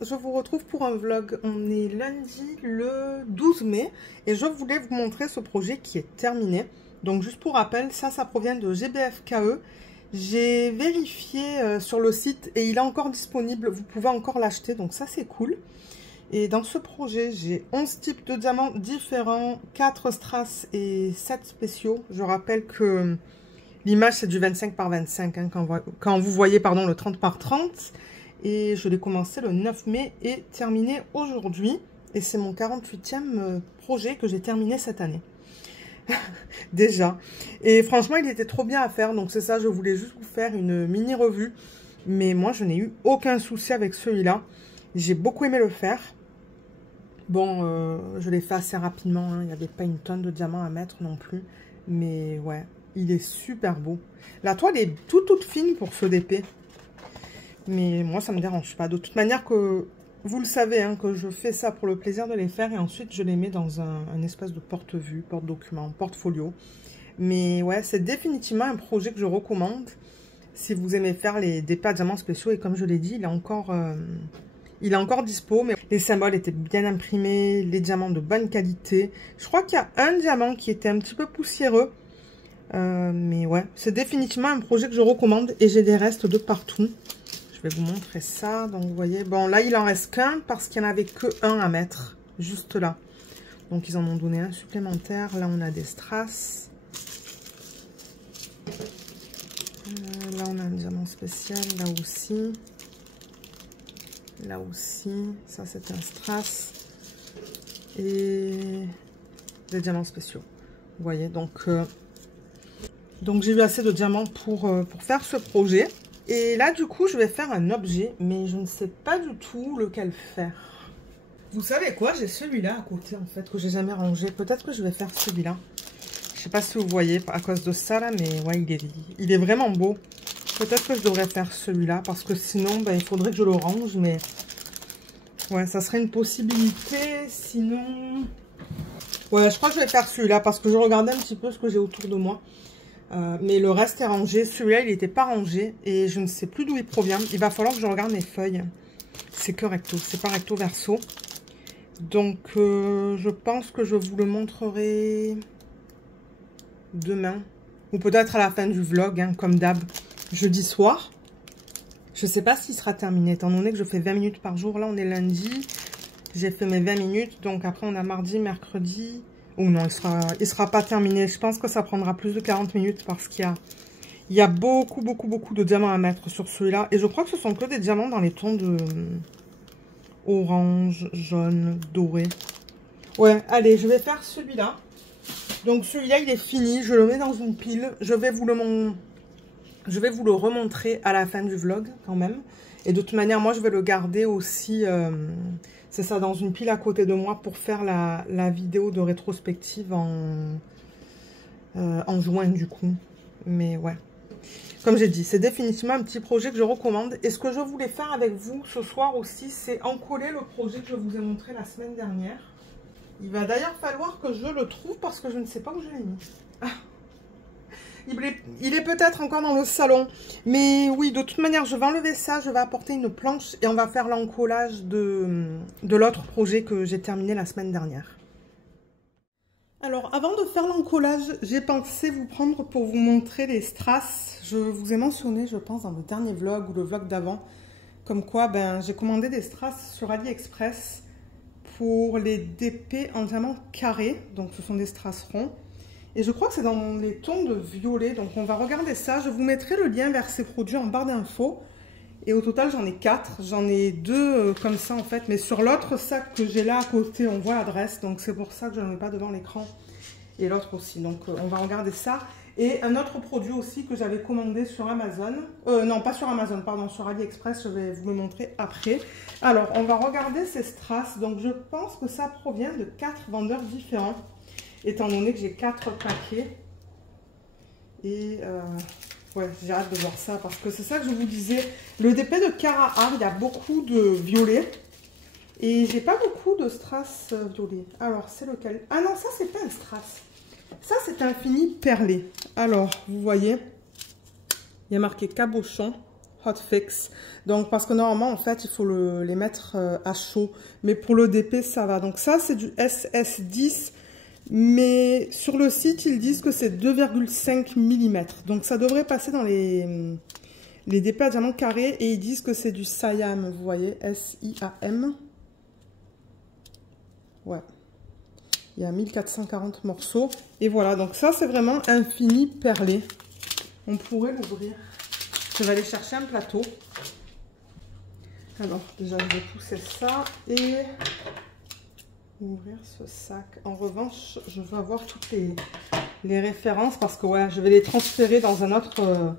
je vous retrouve pour un vlog. On est lundi le 12 mai et je voulais vous montrer ce projet qui est terminé. Donc juste pour rappel, ça provient de GBFKE. J'ai vérifié sur le site et il est encore disponible, vous pouvez encore l'acheter, donc ça c'est cool. Et dans ce projet, j'ai 11 types de diamants différents, 4 strass et 7 spéciaux. Je rappelle que l'image c'est du 25 par 25 hein, quand vous voyez pardon, le 30 par 30. Et je l'ai commencé le 9 mai et terminé aujourd'hui. Et c'est mon 48e projet que j'ai terminé cette année. Déjà. Et franchement, il était trop bien à faire. Donc c'est ça, je voulais juste vous faire une mini revue. Mais moi, je n'ai eu aucun souci avec celui-là. J'ai beaucoup aimé le faire. Bon, je l'ai fait assez rapidement. Hein. Il n'y avait pas une tonne de diamants à mettre non plus. Mais ouais, il est super beau. La toile est toute fine pour ce DP. Mais moi, ça ne me dérange pas. De toute manière, que vous le savez, hein, que je fais ça pour le plaisir de les faire. Et ensuite, je les mets dans un espèce de porte-vue, porte-document, portfolio. Mais ouais, c'est définitivement un projet que je recommande. Si vous aimez faire des plats diamants spéciaux. Et comme je l'ai dit, il est encore dispo. Mais les symboles étaient bien imprimés. Les diamants de bonne qualité. Je crois qu'il y a un diamant qui était un petit peu poussiéreux. Mais ouais, c'est définitivement un projet que je recommande. Et j'ai des restes de partout. Je vais vous montrer ça. Donc, vous voyez. Bon, là, il en reste qu'un parce qu'il n'y en avait que un à mettre. Juste là. Donc, ils en ont donné un supplémentaire. Là, on a des strass. Là, on a un diamant spécial. Là aussi. Là aussi. Ça, c'est un strass. Et des diamants spéciaux. Vous voyez. Donc j'ai eu assez de diamants pour faire ce projet. Et là, du coup, je vais faire un objet, mais je ne sais pas du tout lequel faire. Vous savez quoi? J'ai celui-là à côté, en fait, que j'ai jamais rangé. Peut-être que je vais faire celui-là. Je sais pas si vous voyez à cause de ça, là, mais ouais, il est vraiment beau. Peut-être que je devrais faire celui-là, parce que sinon, ben, il faudrait que je le range, mais... Ouais, ça serait une possibilité, sinon... Ouais, je crois que je vais faire celui-là, parce que je regardais un petit peu ce que j'ai autour de moi. Mais le reste est rangé. Celui-là, il n'était pas rangé. Et je ne sais plus d'où il provient. Il va falloir que je regarde mes feuilles. C'est que recto. C'est pas recto verso. Donc, je pense que je vous le montrerai demain. Ou peut-être à la fin du vlog, hein, comme d'hab. Jeudi soir. Je ne sais pas s'il sera terminé. Étant donné que je fais 20 minutes par jour. Là, on est lundi. J'ai fait mes 20 minutes. Donc, après, on a mardi, mercredi... Oh non, il sera pas terminé. Je pense que ça prendra plus de 40 minutes parce qu'il y a beaucoup de diamants à mettre sur celui-là. Et je crois que ce sont que des diamants dans les tons de orange, jaune, doré. Ouais, allez, je vais faire celui-là. Donc celui-là, il est fini. Je le mets dans une pile. Je vais vous le remontrer à la fin du vlog quand même. Et de toute manière, moi, je vais le garder aussi... c'est ça, dans une pile à côté de moi pour faire la vidéo de rétrospective en juin du coup. Mais ouais, comme j'ai dit, c'est définitivement un petit projet que je recommande. Et ce que je voulais faire avec vous ce soir aussi, c'est encoller le projet que je vous ai montré la semaine dernière. Il va d'ailleurs falloir que je le trouve parce que je ne sais pas où je l'ai mis. Ah. Il est peut-être encore dans le salon. Mais oui, de toute manière, je vais enlever ça. Je vais apporter une planche et on va faire l'encollage de l'autre projet que j'ai terminé la semaine dernière. Alors, avant de faire l'encollage, j'ai pensé vous prendre pour vous montrer les strass. Je vous ai mentionné, je pense, dans le dernier vlog ou le vlog d'avant, comme quoi ben, j'ai commandé des strass sur AliExpress pour les DP en diamant carré. Donc, ce sont des strass ronds. Et je crois que c'est dans les tons de violet. Donc, on va regarder ça. Je vous mettrai le lien vers ces produits en barre d'infos. Et au total, j'en ai 4. J'en ai 2 comme ça, en fait. Mais sur l'autre sac que j'ai là à côté, on voit l'adresse. Donc, c'est pour ça que je n'en ai pas devant l'écran. Et l'autre aussi. Donc, on va regarder ça. Et un autre produit aussi que j'avais commandé sur Amazon. Non, pas sur Amazon, pardon. Sur AliExpress, je vais vous le montrer après. Alors, on va regarder ces strass. Donc, je pense que ça provient de 4 vendeurs différents. Étant donné que j'ai 4 paquets. Et ouais, j'ai hâte de voir ça parce que c'est ça que je vous disais. Le DP de Cara Art, il y a beaucoup de violet. Et j'ai pas beaucoup de strass violet. Alors, c'est lequel? Ah non, ça, c'est pas un strass. Ça, c'est un fini perlé. Alors, vous voyez, il y a marqué cabochon, hot fix. Donc, parce que normalement, en fait, il faut les mettre à chaud. Mais pour le DP, ça va. Donc, ça, c'est du SS10. Mais sur le site, ils disent que c'est 2,5 mm. Donc, ça devrait passer dans les DP à diamant carré. Et ils disent que c'est du Siam. Vous voyez, S-I-A-M. Ouais. Il y a 1440 morceaux. Et voilà, donc ça, c'est vraiment un fini perlé. On pourrait l'ouvrir. Je vais aller chercher un plateau. Alors, déjà, je vais pousser ça et ouvrir ce sac. En revanche, je veux avoir toutes les références parce que, ouais, je vais les transférer dans un autre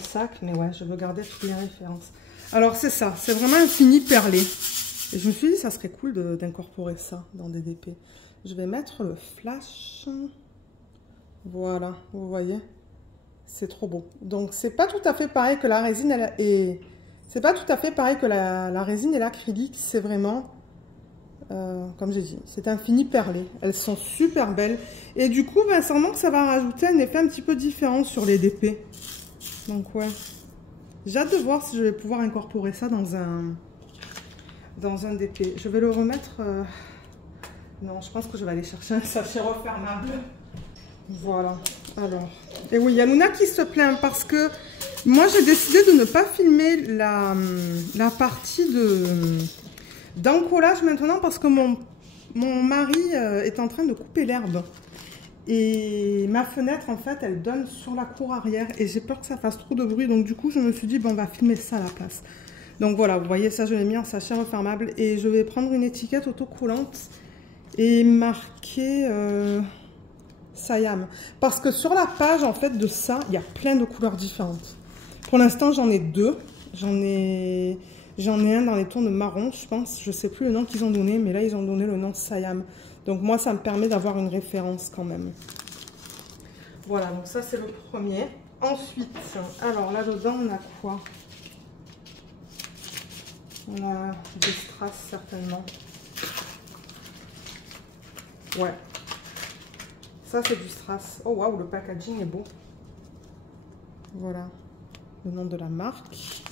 sac. Mais ouais, je veux garder toutes les références. Alors, c'est ça. C'est vraiment un fini perlé. Et je me suis dit, ça serait cool d'incorporer ça dans des DP. Je vais mettre le flash. Voilà, vous voyez. C'est trop beau. Donc, c'est pas tout à fait pareil que la résine c'est pas tout à fait pareil que la résine et l'acrylique. C'est vraiment, comme j'ai dit, c'est un fini perlé. Elles sont super belles. Et du coup, ben, sûrement que ça va rajouter un effet un petit peu différent sur les DP. Donc, ouais. J'ai hâte de voir si je vais pouvoir incorporer ça dans un DP. Je vais le remettre... Non, je pense que je vais aller chercher un sachet refermable. Voilà. Alors. Et oui, il y a Luna qui se plaint parce que moi, j'ai décidé de ne pas filmer la partie d'encollage maintenant parce que mon mari est en train de couper l'herbe. Et ma fenêtre, en fait, elle donne sur la cour arrière. Et j'ai peur que ça fasse trop de bruit. Donc, du coup, je me suis dit, bon, on va filmer ça à la place. Donc, voilà, vous voyez, ça, je l'ai mis en sachet refermable. Et je vais prendre une étiquette autocollante et marquer Siam. Parce que sur la page, en fait, de ça, il y a plein de couleurs différentes. Pour l'instant, j'en ai deux. J'en ai un dans les tons de marron, je pense. Je ne sais plus le nom qu'ils ont donné, mais là, ils ont donné le nom Siam. Donc, moi, ça me permet d'avoir une référence quand même. Voilà, donc ça, c'est le premier. Ensuite, alors là-dedans, on a quoi? On a des strass, certainement. Ouais. Ça, c'est du strass. Oh, waouh, le packaging est beau. Voilà. Le nom de la marque.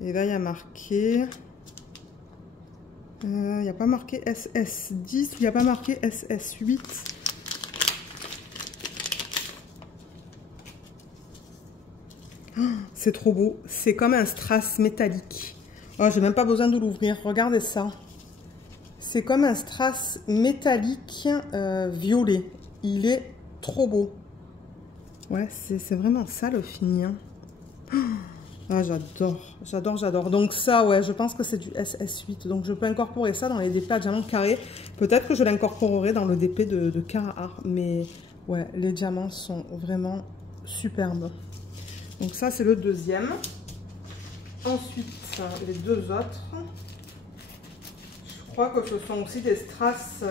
Et là, il y a marqué... il n'y a pas marqué SS10, il n'y a pas marqué SS8. Oh, c'est trop beau. C'est comme un strass métallique. Oh, j'ai même pas besoin de l'ouvrir. Regardez ça. C'est comme un strass métallique violet. Il est trop beau. Ouais, c'est vraiment ça le fini. Hein. Ah, j'adore, j'adore, j'adore. Donc ça, ouais, je pense que c'est du SS8. Donc je peux incorporer ça dans les DP à diamants carrés. Peut-être que je l'incorporerai dans le DP de Carhartt. Mais ouais, les diamants sont vraiment superbes. Donc ça, c'est le deuxième. Ensuite, les deux autres. Je crois que ce sont aussi des strass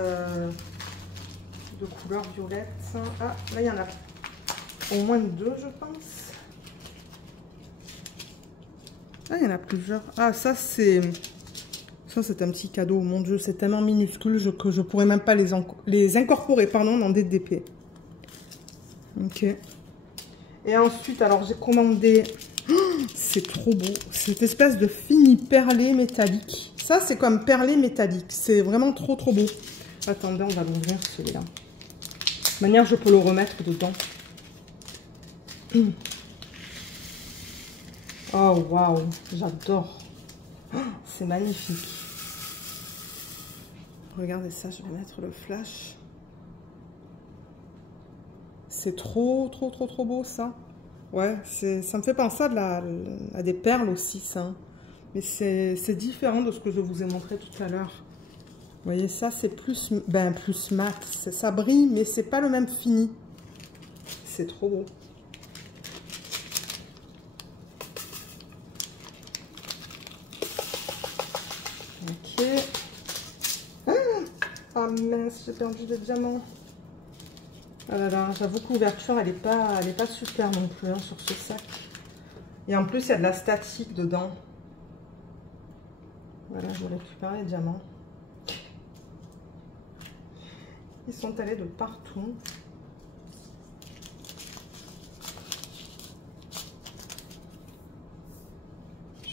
de couleur violette. Ah, là, il y en a au moins deux, je pense. Ah, il y en a plusieurs. Ah, ça, c'est un petit cadeau. Mon Dieu, c'est tellement minuscule que je pourrais même pas les incorporer dans des DP. Ok. Et ensuite, alors, j'ai commandé... Oh, c'est trop beau. Cette espèce de fini perlé métallique. Ça, c'est comme perlé métallique. C'est vraiment trop, trop beau. Attendez, on va l'ouvrir, celui-là. De toute manière, je peux le remettre dedans. Oh, waouh, j'adore. Oh, c'est magnifique. Regardez ça, je vais mettre le flash. C'est trop, trop, trop, trop beau, ça. Ouais, ça me fait penser à des perles aussi, ça. Mais c'est différent de ce que je vous ai montré tout à l'heure. Vous voyez, ça, c'est plus mat. Ça brille, mais c'est pas le même fini. C'est trop beau. Ok. Ah mince, j'ai perdu des diamants. Ah là là, j'avoue que l'ouverture, elle est pas super non plus hein, sur ce sac. Et en plus, il y a de la statique dedans. Voilà, je récupère les diamants. Ils sont allés de partout.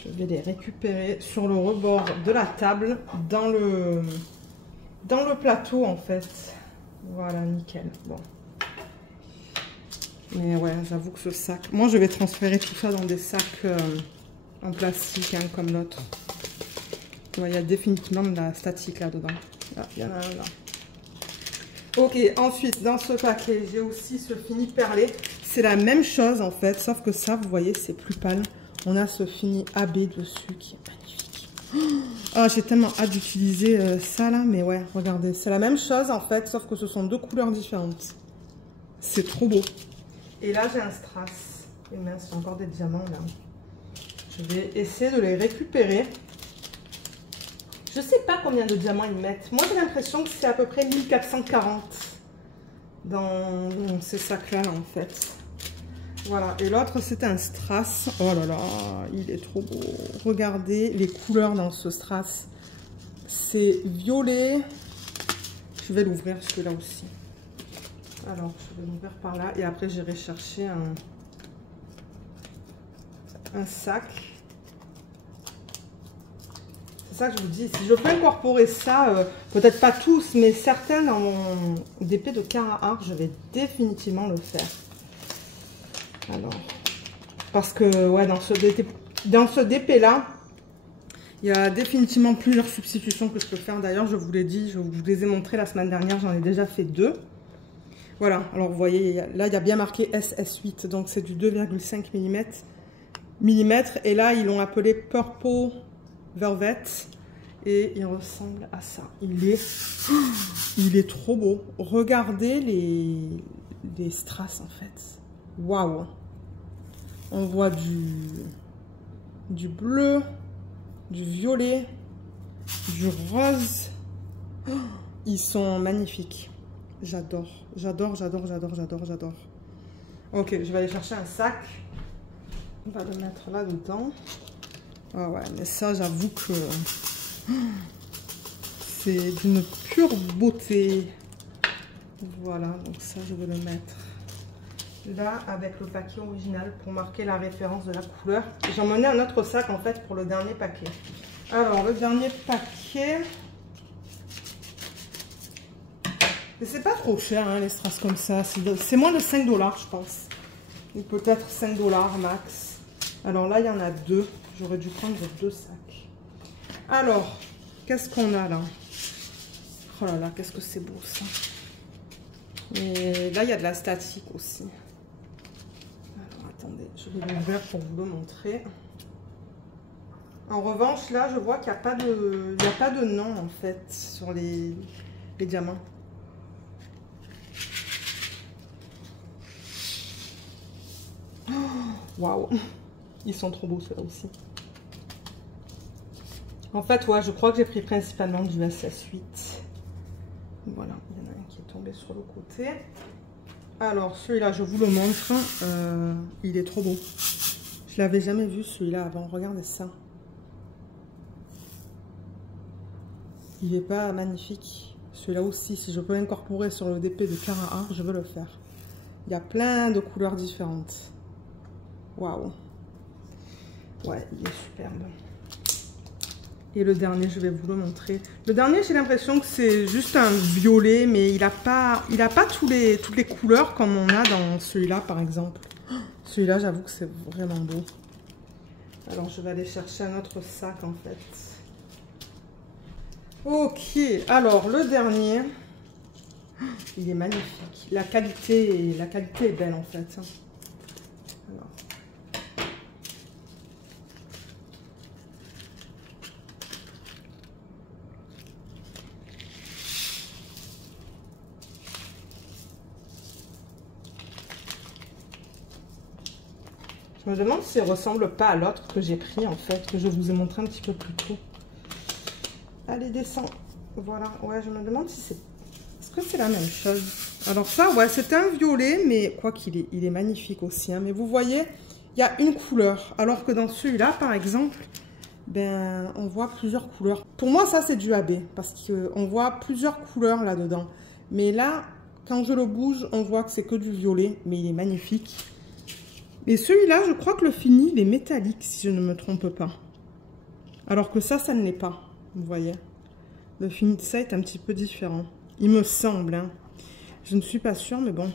Je vais les récupérer sur le rebord de la table, dans le plateau en fait. Voilà, nickel. Bon. Mais ouais, j'avoue que ce sac... Moi, je vais transférer tout ça dans des sacs en plastique, hein, comme l'autre. Ouais, il y a définitivement de la statique là-dedans. Ah, il y en a un là. Ok, ensuite, dans ce paquet, j'ai aussi ce fini perlé. C'est la même chose en fait, sauf que ça, vous voyez, c'est plus pâle. On a ce fini AB dessus qui est magnifique. Oh, j'ai tellement hâte d'utiliser ça là, mais ouais, regardez. C'est la même chose en fait, sauf que ce sont deux couleurs différentes. C'est trop beau. Et là, j'ai un strass. Et mince, j'ai encore des diamants là. Je vais essayer de les récupérer. Je sais pas combien de diamants ils mettent. Moi, j'ai l'impression que c'est à peu près 1440 dans ces sacs-là, en fait. Voilà. Et l'autre, c'était un strass. Oh là là, il est trop beau. Regardez les couleurs dans ce strass. C'est violet. Je vais l'ouvrir, celui-là aussi. Alors, je vais l'ouvrir par là. Et après, j'irai chercher un sac. C'est ça que je vous dis. Si je peux incorporer ça, peut-être pas tous, mais certains dans mon DP de Carhartt, je vais définitivement le faire. Alors, parce que, ouais, dans ce DP là, il y a définitivement plusieurs substitutions que je peux faire. D'ailleurs, je vous l'ai dit, je vous les ai montrées la semaine dernière, j'en ai déjà fait 2. Voilà, alors vous voyez, là, il y a bien marqué SS8, donc c'est du 2,5 mm. Et là, ils l'ont appelé Purple Velvet. Et il ressemble à ça. Il est trop beau. Regardez les strass, en fait. Waouh! On voit du bleu, du violet, du rose. Ils sont magnifiques. J'adore, j'adore, j'adore, j'adore, j'adore, j'adore. Ok, je vais aller chercher un sac. On va le mettre là-dedans. Ah ouais, mais ça, j'avoue que c'est d'une pure beauté. Voilà, donc ça, je vais le mettre là avec le paquet original pour marquer la référence de la couleur. J'ai emmené un autre sac, en fait, pour le dernier paquet. Alors, le dernier paquet... Mais c'est pas trop cher, hein, les strass comme ça. C'est moins de 5 $, je pense. Ou peut-être 5 $ max. Alors là, il y en a 2. J'aurais dû prendre 2 sacs. Alors, qu'est-ce qu'on a là? Oh là là, qu'est-ce que c'est beau ça. Et là, il y a de la statique aussi. Alors, attendez, je vais l'ouvrir pour vous le montrer. En revanche, là, je vois qu'il n'y a pas de nom, en fait, sur les diamants. Waouh, ils sont trop beaux ceux-là aussi. En fait, ouais, je crois que j'ai pris principalement du SS8. Voilà, il y en a un qui est tombé sur le côté. Alors, celui-là, je vous le montre. Il est trop beau. Je l'avais jamais vu celui-là avant. Regardez ça. Il n'est pas magnifique. Celui-là aussi, si je peux l'incorporer sur le DP de Carhartt, je veux le faire. Il y a plein de couleurs différentes. Waouh. Ouais, il est superbe. Et le dernier, je vais vous le montrer. Le dernier, j'ai l'impression que c'est juste un violet, mais il n'a pas toutes les couleurs comme on a dans celui-là, par exemple. Celui-là, j'avoue que c'est vraiment beau. Alors, je vais aller chercher un autre sac, en fait. Ok, alors, le dernier, il est magnifique. La qualité est belle, en fait. Alors. Je me demande s'il ne ressemble pas à l'autre que j'ai pris, en fait, que je vous ai montré un petit peu plus tôt. Allez, descends. Voilà, ouais, je me demande si c'est... Est-ce que c'est la même chose? Alors ça, ouais, c'est un violet, mais quoi qu'il est, il est magnifique aussi. Hein. Mais vous voyez, il y a une couleur. Alors que dans celui-là, par exemple, ben, on voit plusieurs couleurs. Pour moi, ça, c'est du AB, parce qu'on voit plusieurs couleurs là-dedans. Mais là, quand je le bouge, on voit que c'est que du violet, mais il est magnifique. Et celui-là, je crois que le fini, il est métallique, si je ne me trompe pas. Alors que ça ne l'est pas. Vous voyez. Le fini de ça est un petit peu différent. Il me semble. Hein. Je ne suis pas sûre, mais bon.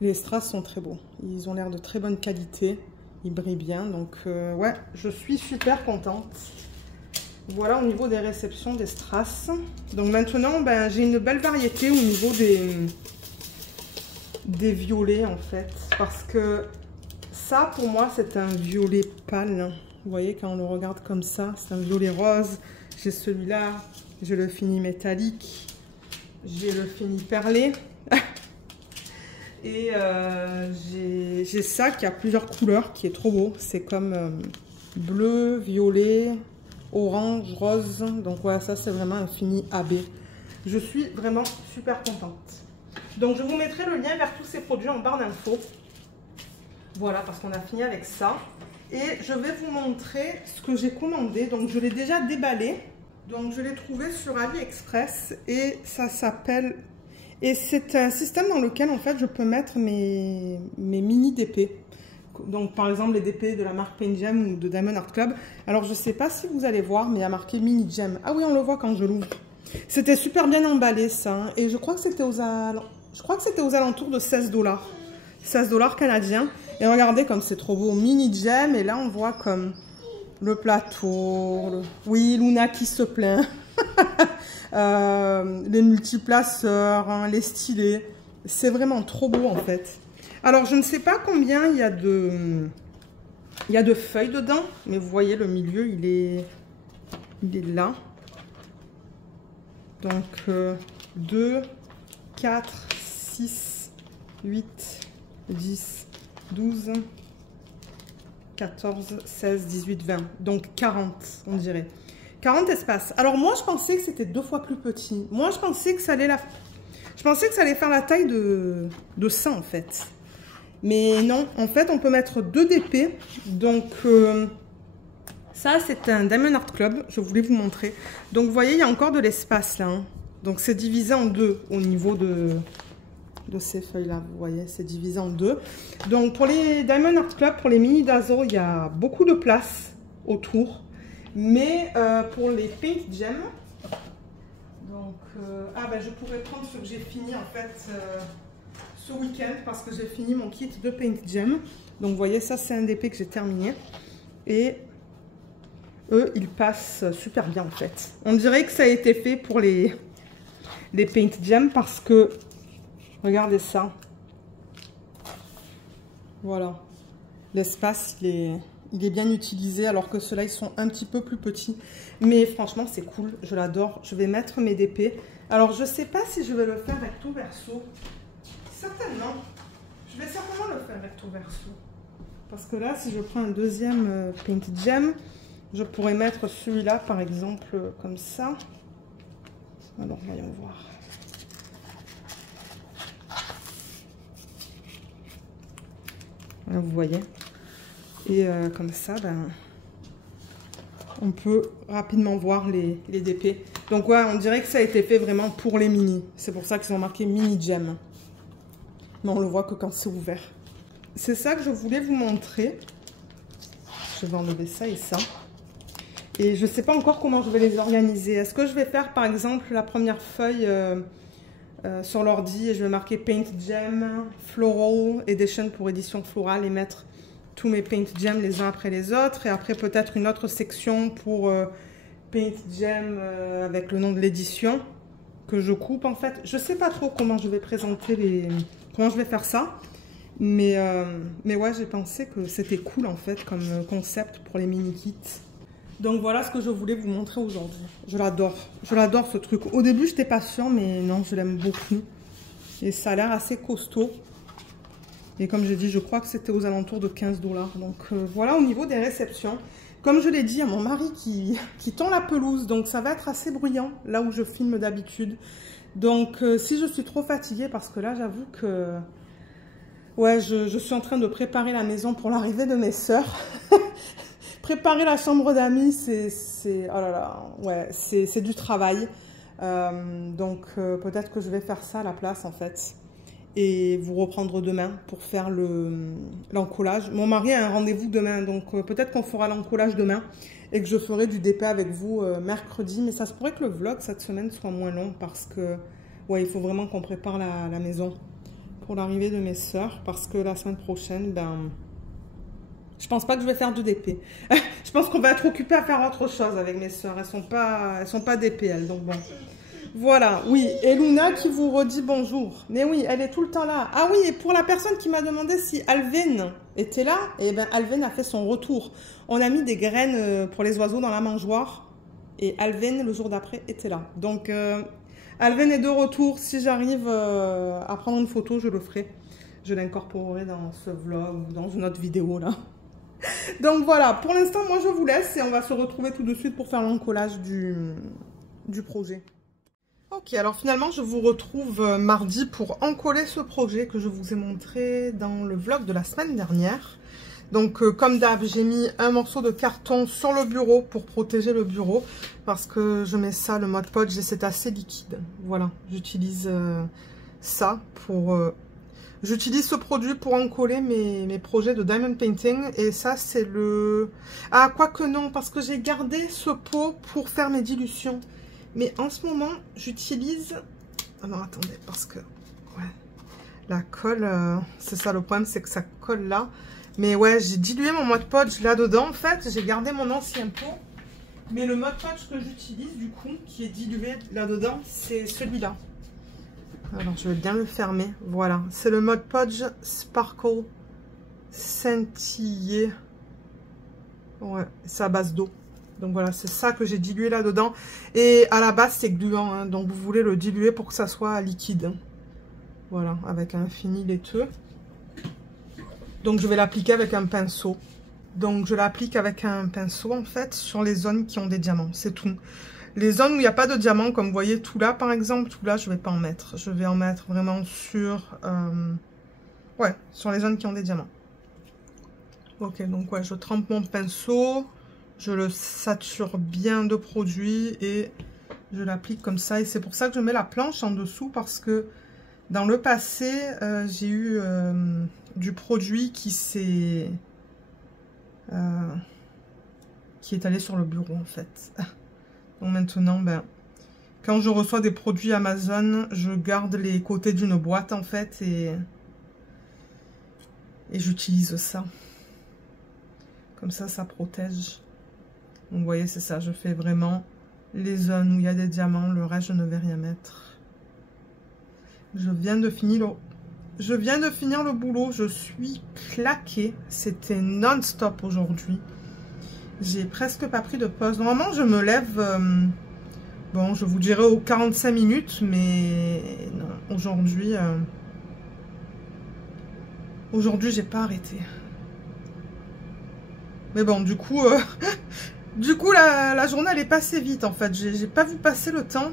Les strass sont très beaux. Ils ont l'air de très bonne qualité. Ils brillent bien. Donc, ouais, je suis super contente. Voilà au niveau des réceptions des strass. Donc maintenant, ben, j'ai une belle variété au niveau des violets, en fait. Parce que ça, pour moi, c'est un violet pâle. Vous voyez, quand on le regarde comme ça, c'est un violet rose. J'ai celui-là, j'ai le fini métallique, j'ai le fini perlé. Et j'ai ça qui a plusieurs couleurs, qui est trop beau. C'est comme bleu, violet, orange, rose. Donc voilà, ça c'est vraiment un fini AB. Je suis vraiment super contente. Donc je vous mettrai le lien vers tous ces produits en barre d'infos. Voilà, parce qu'on a fini avec ça. Et je vais vous montrer ce que j'ai commandé. Donc je l'ai déjà déballé. Donc je l'ai trouvé sur AliExpress. Et ça s'appelle... Et c'est un système dans lequel en fait je peux mettre mes mini DP. Donc par exemple les DP de la marque Paint Gem ou de Diamond Art Club. Alors je ne sais pas si vous allez voir, mais il y a marqué Mini Gem. Ah oui, on le voit quand je l'ouvre. C'était super bien emballé ça. Hein. Et je crois que c'était aux alentours de 16 $. 16 $ canadiens. Et regardez comme c'est trop beau. Mini Gem. Et là on voit comme le plateau. Oui, Luna qui se plaint. Les multiplaceurs, hein, les stylets. C'est vraiment trop beau en fait. Alors je ne sais pas combien il y a de feuilles dedans, mais vous voyez le milieu il est là. Donc 2, 4, 6, 8, 10, 12, 14, 16, 18, 20. Donc 40 on dirait. 40 espaces. Alors moi je pensais que c'était 2 fois plus petit. Moi je pensais que ça allait faire la taille de ça en fait. Mais non, en fait on peut mettre 2 DP. Donc ça c'est un Diamond Art Club. Je voulais vous montrer. Donc vous voyez il y a encore de l'espace là. Hein. Donc c'est divisé en 2 au niveau de ces feuilles là. Vous voyez c'est divisé en 2. Donc pour les Diamond Art Club, pour les mini Dazo, il y a beaucoup de place autour. Mais pour les Paint Gem, donc je pourrais prendre ce que j'ai fini en fait ce week-end parce que j'ai fini mon kit de Paint Gem. Donc vous voyez ça c'est un DP que j'ai terminé et eux ils passent super bien en fait. On dirait que ça a été fait pour les Paint Gem parce que regardez ça. Voilà, l'espace il est bien utilisé alors que ceux-là, ils sont un petit peu plus petits. Mais franchement, c'est cool. Je l'adore. Je vais mettre mes DP. Alors, je ne sais pas si je vais le faire recto verso. Certainement. Je vais certainement le faire recto verso. Parce que là, si je prends un deuxième Paint Gem, je pourrais mettre celui-là, par exemple, comme ça. Alors, voyons voir. Là, vous voyez. Et comme ça, ben, on peut rapidement voir les DP. Donc ouais, on dirait que ça a été fait vraiment pour les mini. C'est pour ça qu'ils ont marqué Mini Gem. Mais on le voit que quand c'est ouvert. C'est ça que je voulais vous montrer. Je vais enlever ça et ça. Et je ne sais pas encore comment je vais les organiser. Est-ce que je vais faire par exemple la première feuille sur l'ordi et je vais marquer Paint Gem, Floral Edition pour édition florale et mettre tous mes Paint Gem les uns après les autres. Et après peut-être une autre section pour Paint Gem avec le nom de l'édition que je coupe en fait. Je sais pas trop comment je vais présenter comment je vais faire ça. Mais ouais, j'ai pensé que c'était cool en fait comme concept pour les mini kits. Donc voilà ce que je voulais vous montrer aujourd'hui. Je l'adore ce truc. Au début j'étais pas sûre mais non, je l'aime beaucoup. Et ça a l'air assez costaud. Et comme je dis, je crois que c'était aux alentours de 15 $. Donc voilà au niveau des réceptions. Comme je l'ai dit à mon mari qui tend la pelouse, donc ça va être assez bruyant là où je filme d'habitude. Donc si je suis trop fatiguée, parce que là j'avoue que ouais, je suis en train de préparer la maison pour l'arrivée de mes sœurs. Préparer la chambre d'amis, oh là là, ouais, c'est du travail. Donc peut-être que je vais faire ça à la place en fait. et vous reprendre demain pour faire l'encollage. Mon mari a un rendez-vous demain, donc peut-être qu'on fera l'encollage demain et que je ferai du DP avec vous mercredi. Mais ça se pourrait que le vlog cette semaine soit moins long parce que ouais, il faut vraiment qu'on prépare la maison pour l'arrivée de mes sœurs, parce que la semaine prochaine, ben, je pense pas que je vais faire du DP. Je pense qu'on va être occupé à faire autre chose avec mes sœurs. Elles sont pas DP, elles, donc bon. Voilà, oui. Et Luna qui vous redit bonjour. Mais oui, elle est tout le temps là. Ah oui, et pour la personne qui m'a demandé si Alvin était là, eh ben Alvin a fait son retour. On a mis des graines pour les oiseaux dans la mangeoire. Et Alvin, le jour d'après, était là. Donc, Alvin est de retour. Si j'arrive à prendre une photo, je le ferai. Je l'incorporerai dans ce vlog ou dans une autre vidéo, là. Donc voilà, pour l'instant, moi, je vous laisse. Et on va se retrouver tout de suite pour faire l'encollage du projet. Ok, alors finalement, je vous retrouve mardi pour encoller ce projet que je vous ai montré dans le vlog de la semaine dernière. Donc, comme d'hab, j'ai mis un morceau de carton sur le bureau pour protéger le bureau. Parce que je mets ça, le Mod Podge, et c'est assez liquide. Voilà, j'utilise ça pour... j'utilise ce produit pour encoller mes projets de diamond painting. Et ça, c'est le... Ah, quoique non, parce que j'ai gardé ce pot pour faire mes dilutions. Mais en ce moment, j'utilise... Ah non, attendez, parce que... Ouais, la colle, c'est ça le problème, c'est que ça colle là. Mais ouais, j'ai dilué mon Mod Podge là-dedans, en fait. J'ai gardé mon ancien pot. Mais le Mod Podge que j'utilise, du coup, qui est dilué là-dedans, c'est celui-là. Alors, je vais bien le fermer. Voilà, c'est le Mod Podge Sparkle Scintillé. Ouais, c'est à base d'eau. Donc voilà, c'est ça que j'ai dilué là-dedans. Et à la base, c'est gluant, hein, donc vous voulez le diluer pour que ça soit liquide. Voilà, avec un fini laiteux. Donc je vais l'appliquer avec un pinceau. Donc je l'applique avec un pinceau, en fait, sur les zones qui ont des diamants, c'est tout. Les zones où il n'y a pas de diamants, comme vous voyez, tout là, par exemple, tout là, je ne vais pas en mettre. Je vais en mettre vraiment sur... ouais, sur les zones qui ont des diamants. Ok, donc ouais, je trempe mon pinceau... Je le sature bien de produit et je l'applique comme ça. Et c'est pour ça que je mets la planche en dessous, parce que dans le passé, j'ai eu du produit qui est allé sur le bureau, en fait. Donc maintenant, ben, quand je reçois des produits Amazon, je garde les côtés d'une boîte, en fait, et j'utilise ça. Comme ça, ça protège. Donc, vous voyez, c'est ça. Je fais vraiment les zones où il y a des diamants. Le reste, je ne vais rien mettre. Je viens de finir le boulot. Je suis claquée. C'était non-stop aujourd'hui. J'ai presque pas pris de pause. Normalement, je me lève... bon, je vous dirais aux 45 minutes. Mais non, aujourd'hui... aujourd'hui, j'ai pas arrêté. Mais bon, du coup... Du coup, la journée, elle est passée vite, en fait. J'ai pas vu passer le temps.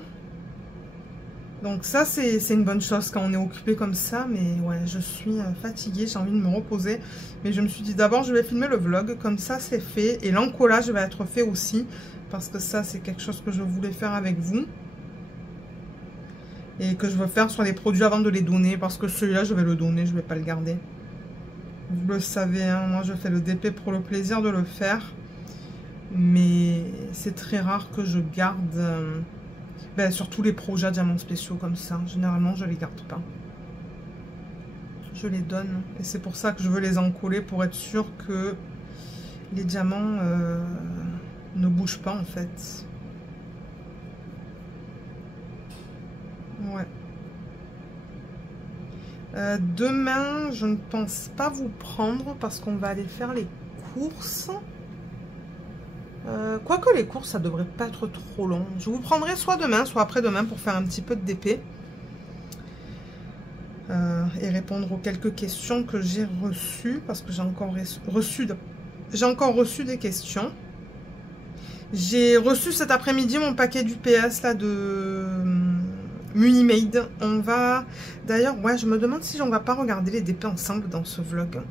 Donc ça, c'est une bonne chose quand on est occupé comme ça. Mais ouais, je suis fatiguée, j'ai envie de me reposer. Mais je me suis dit, d'abord, je vais filmer le vlog. Comme ça, c'est fait. Et l'encollage va être fait aussi. Parce que ça, c'est quelque chose que je voulais faire avec vous. Et que je veux faire sur les produits avant de les donner. Parce que celui-là, je vais le donner, je vais pas le garder. Vous le savez, hein, moi, je fais le DP pour le plaisir de le faire. Mais c'est très rare que je garde, ben, surtout les projets diamants spéciaux comme ça. Généralement, je les garde pas. Je les donne. Et c'est pour ça que je veux les encoller, pour être sûr que les diamants ne bougent pas, en fait. Ouais. Demain, je ne pense pas vous prendre parce qu'on va aller faire les courses. Quoique les courses, ça devrait pas être trop long. Je vous prendrai soit demain, soit après-demain pour faire un petit peu de DP. Et répondre aux quelques questions que j'ai reçues. Parce que j'ai encore reçu des questions. J'ai reçu cet après-midi mon paquet d'UPS là de Munimade. On va... D'ailleurs, ouais, je me demande si on va pas regarder les DP ensemble dans ce vlog.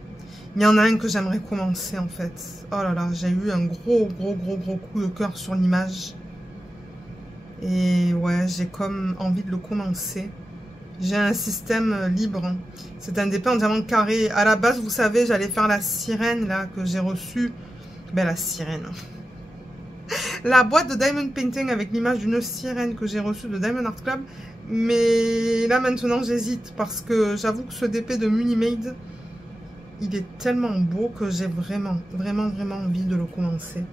Il y en a un que j'aimerais commencer, en fait. Oh là là, j'ai eu un gros coup de cœur sur l'image. Et ouais, j'ai comme envie de le commencer. J'ai un système libre. C'est un DP en diamant carré. À la base, vous savez, j'allais faire la sirène là que j'ai reçue. Ben la sirène. La boîte de Diamond Painting avec l'image d'une sirène que j'ai reçue de Diamond Art Club. Mais là maintenant j'hésite parce que j'avoue que ce DP de Munimade, il est tellement beau que j'ai vraiment envie de le commencer.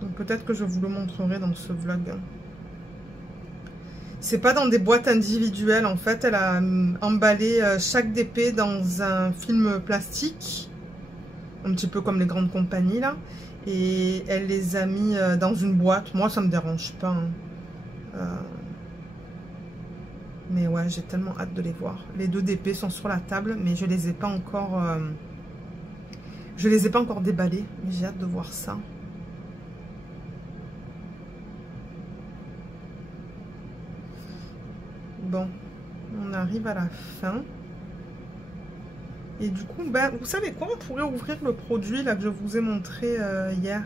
Donc peut-être que je vous le montrerai dans ce vlog. C'est pas dans des boîtes individuelles en fait, elle a emballé chaque DP dans un film plastique. Un petit peu comme les grandes compagnies là. Et elle les a mis dans une boîte. Moi ça me dérange pas. Hein. Mais ouais, j'ai tellement hâte de les voir. Les 2 DP sont sur la table, mais je les ai pas encore... je les ai pas encore déballés. Mais j'ai hâte de voir ça. Bon, on arrive à la fin. Et du coup, ben, vous savez quoi? On pourrait ouvrir le produit là que je vous ai montré hier.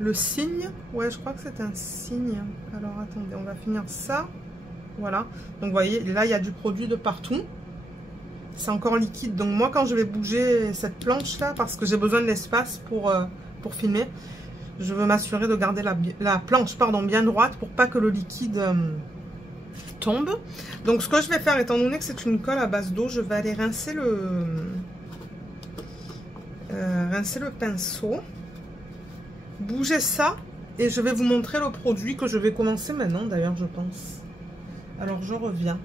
Le signe. Ouais, je crois que c'est un signe. Alors, attendez, on va finir ça. Voilà. Donc, vous voyez, là, il y a du produit de partout. C'est encore liquide. Donc, moi, quand je vais bouger cette planche-là, parce que j'ai besoin de l'espace pour filmer, je veux m'assurer de garder la planche bien droite pour pas que le liquide... tombe. Donc ce que je vais faire, étant donné que c'est une colle à base d'eau, je vais aller rincer le pinceau, bouger ça et je vais vous montrer le produit que je vais commencer maintenant d'ailleurs je pense. Alors je reviens.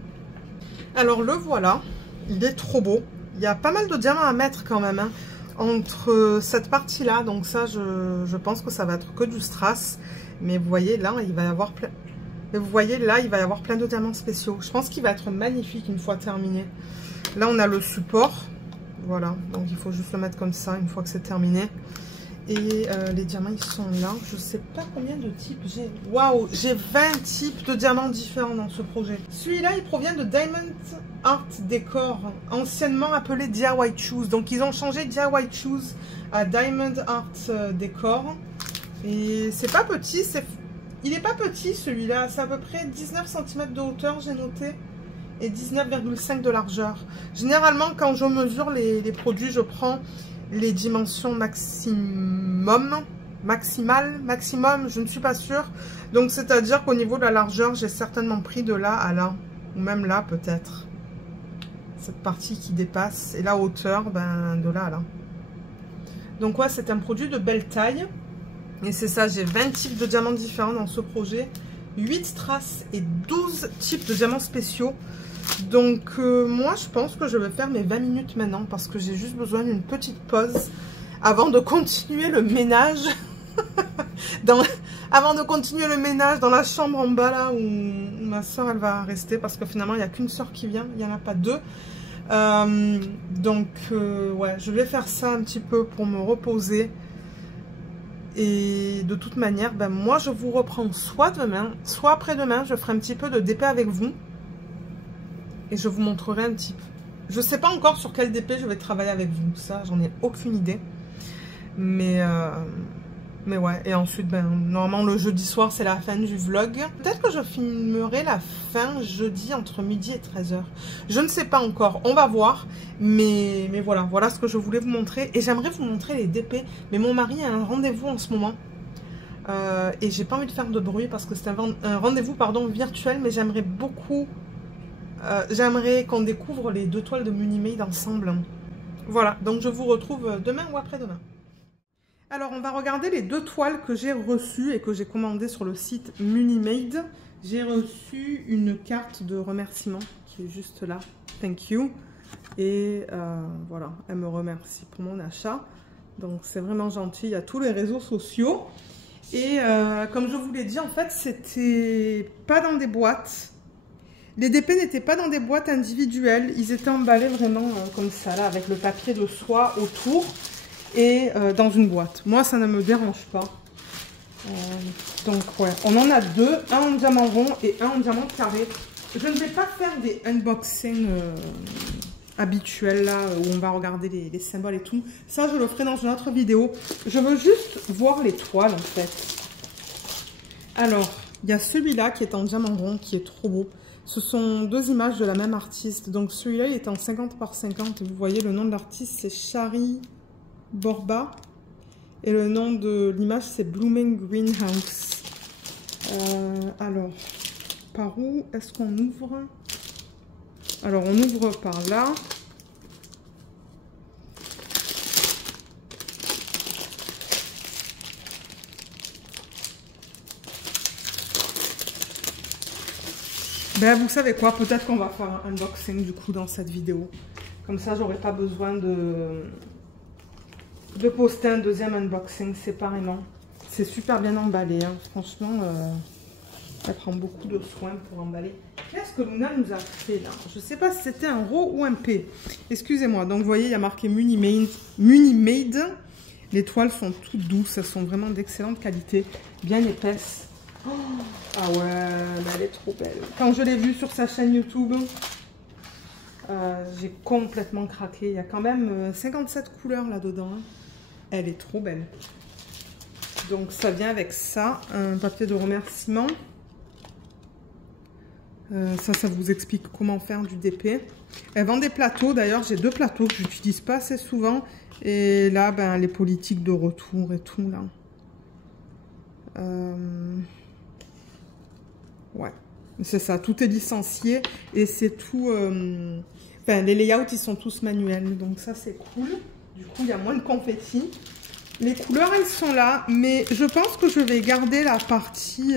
Alors le voilà, il est trop beau. Il y a pas mal de diamants à mettre quand même hein, entre cette partie là, donc ça je pense que ça va être que du strass, mais vous voyez là il va y avoir plein... Et vous voyez, là, il va y avoir plein de diamants spéciaux. Je pense qu'il va être magnifique une fois terminé. Là, on a le support. Voilà. Donc, il faut juste le mettre comme ça une fois que c'est terminé. Et les diamants, ils sont là. Je ne sais pas combien de types j'ai. Waouh, j'ai 20 types de diamants différents dans ce projet. Celui-là, il provient de Diamond Art Decor, anciennement appelé DIY Choose. Donc, ils ont changé DIY Choose à Diamond Art Decor. Et c'est pas petit, c'est... Il n'est pas petit celui-là, c'est à peu près 19 cm de hauteur, j'ai noté, et 19,5 de largeur. Généralement, quand je mesure les produits, je prends les dimensions maximum, je ne suis pas sûre. Donc, c'est-à-dire qu'au niveau de la largeur, j'ai certainement pris de là à là, ou même là peut-être. Cette partie qui dépasse, et la hauteur, ben, de là à là. Donc, ouais, c'est un produit de belle taille. Et c'est ça, j'ai 20 types de diamants différents dans ce projet, 8 strass et 12 types de diamants spéciaux. Donc moi je pense que je vais faire mes 20 minutes maintenant parce que j'ai juste besoin d'une petite pause avant de continuer le ménage. Avant de continuer le ménage dans la chambre en bas là où ma soeur elle va rester parce que finalement il n'y a qu'une soeur qui vient, il n'y en a pas deux. Donc ouais, je vais faire ça un petit peu pour me reposer. Et de toute manière, ben moi je vous reprends soit demain, soit après-demain. Je ferai un petit peu de DP avec vous. Et je vous montrerai un petit peu. Je ne sais pas encore sur quel DP je vais travailler avec vous. Ça, j'en ai aucune idée. Mais ouais. Et ensuite, ben, normalement le jeudi soir, c'est la fin du vlog. Peut-être que je filmerai la fin jeudi entre midi et 13h. Je ne sais pas encore. On va voir. Mais voilà. Voilà ce que je voulais vous montrer. Et j'aimerais vous montrer les DP. Mais mon mari a un rendez-vous en ce moment. Et j'ai pas envie de faire de bruit parce que c'est un rendez-vous virtuel. Mais j'aimerais beaucoup... j'aimerais qu'on découvre les 2 toiles de Munimade ensemble. Voilà. Donc je vous retrouve demain ou après-demain. Alors, on va regarder les 2 toiles que j'ai reçues et que j'ai commandées sur le site Munimade. J'ai reçu une carte de remerciement qui est juste là. Thank you. Et voilà, elle me remercie pour mon achat. Donc, c'est vraiment gentil. Il y a tous les réseaux sociaux. Et comme je vous l'ai dit, en fait, c'était pas dans des boîtes. Les DP n'étaient pas dans des boîtes individuelles. Ils étaient emballés vraiment comme ça, là, avec le papier de soie autour. Et dans une boîte. Moi, ça ne me dérange pas. Donc, ouais. On en a 2. Un en diamant rond et un en diamant carré. Je ne vais pas faire des unboxings habituels, là, où on va regarder les symboles et tout. Ça, je le ferai dans une autre vidéo. Je veux juste voir les toiles, en fait. Alors, il y a celui-là qui est en diamant rond, qui est trop beau. Ce sont deux images de la même artiste. Donc celui-là, il est en 50 par 50. Vous voyez, le nom de l'artiste, c'est Shari Borba. Et le nom de l'image, c'est Blooming Greenhouse. Alors, par où est-ce qu'on ouvre? Alors, on ouvre par là. Ben, vous savez quoi? Peut-être qu'on va faire un unboxing du coup dans cette vidéo. Comme ça, j'aurai pas besoin de poster un deuxième unboxing séparément. C'est super bien emballé, hein. Franchement, elle prend beaucoup de soin pour emballer. Qu'est-ce que Luna nous a fait là? Je sais pas si c'était un RAW ou un P. Excusez-moi. Donc, vous voyez, il y a marqué Munimade. Les toiles sont toutes douces. Elles sont vraiment d'excellente qualité. Bien épaisses. Oh, ah ouais, mais elle est trop belle. Quand je l'ai vue sur sa chaîne YouTube, j'ai complètement craqué. Il y a quand même 57 couleurs là-dedans. Hein. Elle est trop belle. Donc, ça vient avec ça. Un papier de remerciement. Ça vous explique comment faire du DP. Elle vend des plateaux. D'ailleurs, j'ai deux plateaux que je n'utilise pas assez souvent. Et là, ben, les politiques de retour et tout, là. Ouais, c'est ça. Tout est licencié. Et c'est tout... Enfin, les layouts, ils sont tous manuels. Donc ça, c'est cool. Du coup, il y a moins de confetti. Les couleurs, elles sont là. Mais je pense que je vais garder la partie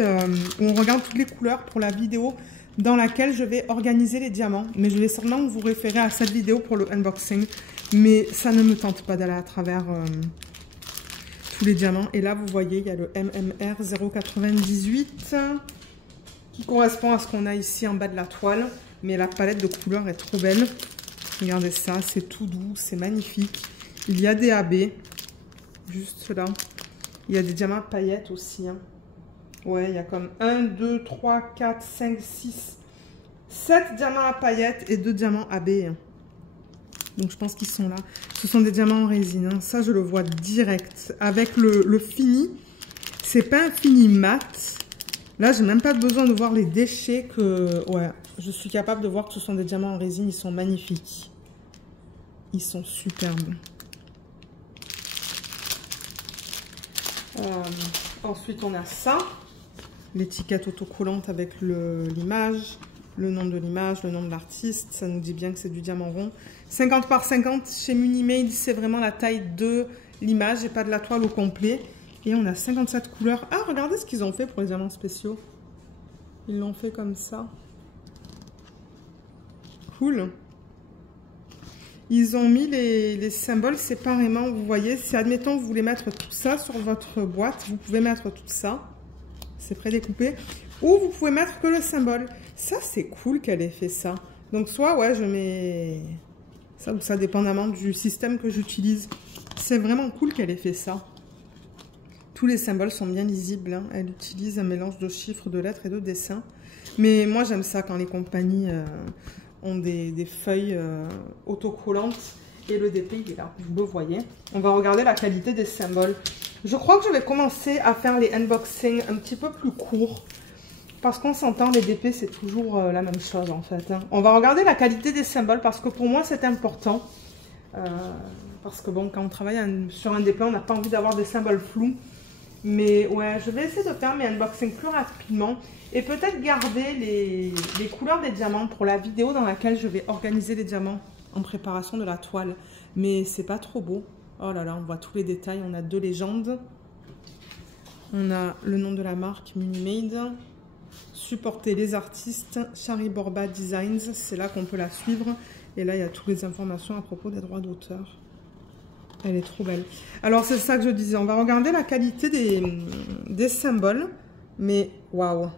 où on regarde toutes les couleurs pour la vidéo dans laquelle je vais organiser les diamants. Mais je vais certainement vous référer à cette vidéo pour le unboxing. Mais ça ne me tente pas d'aller à travers tous les diamants. Et là, vous voyez, il y a le MMR 098 qui correspond à ce qu'on a ici en bas de la toile. Mais la palette de couleurs est trop belle. Regardez ça, c'est tout doux, c'est magnifique. Il y a des AB, juste là. Il y a des diamants à paillettes aussi. Hein. Ouais, il y a comme 1, 2, 3, 4, 5, 6, 7 diamants à paillettes et 2 diamants AB. Hein. Donc, je pense qu'ils sont là. Ce sont des diamants en résine. Hein. Ça, je le vois direct. Avec le fini, c'est pas un fini mat. Là, j'ai même pas besoin de voir les déchets que... Ouais, je suis capable de voir que ce sont des diamants en résine. Ils sont magnifiques. Ils sont superbes. Ensuite, on a ça. L'étiquette autocollante avec l'image, le nom de l'image, le nom de l'artiste. Ça nous dit bien que c'est du diamant rond. 50 par 50 chez Munimade, c'est vraiment la taille de l'image et pas de la toile au complet. Et on a 57 couleurs. Ah, regardez ce qu'ils ont fait pour les diamants spéciaux. Ils l'ont fait comme ça. Cool. Ils ont mis les symboles séparément. Vous voyez, si admettons vous voulez mettre tout ça sur votre boîte, vous pouvez mettre tout ça. C'est prédécoupé. Ou vous pouvez mettre que le symbole. Ça, c'est cool qu'elle ait fait ça. Donc, soit, ouais, je mets ça ou ça, dépendamment du système que j'utilise. C'est vraiment cool qu'elle ait fait ça. Tous les symboles sont bien lisibles. Hein. Elle utilise un mélange de chiffres, de lettres et de dessins. Mais moi, j'aime ça quand les compagnies ont des feuilles autocollantes. Et le DP, il est là, vous le voyez. On va regarder la qualité des symboles. Je crois que je vais commencer à faire les unboxings un petit peu plus courts. Parce qu'on s'entend, les DP, c'est toujours la même chose en fait. Hein. On va regarder la qualité des symboles parce que pour moi, c'est important. Parce que bon, quand on travaille sur un DP, on n'a pas envie d'avoir des symboles flous. Mais ouais, je vais essayer de faire mes unboxings plus rapidement. Et peut-être garder les couleurs des diamants pour la vidéo dans laquelle je vais organiser les diamants en préparation de la toile. Mais c'est pas trop beau. Oh là là, on voit tous les détails. On a deux légendes. On a le nom de la marque Munimade. Supporter les artistes. Shari Borba Designs. C'est là qu'on peut la suivre. Et là, il y a toutes les informations à propos des droits d'auteur. Elle est trop belle. Alors, c'est ça que je disais. On va regarder la qualité des symboles. Mais, waouh!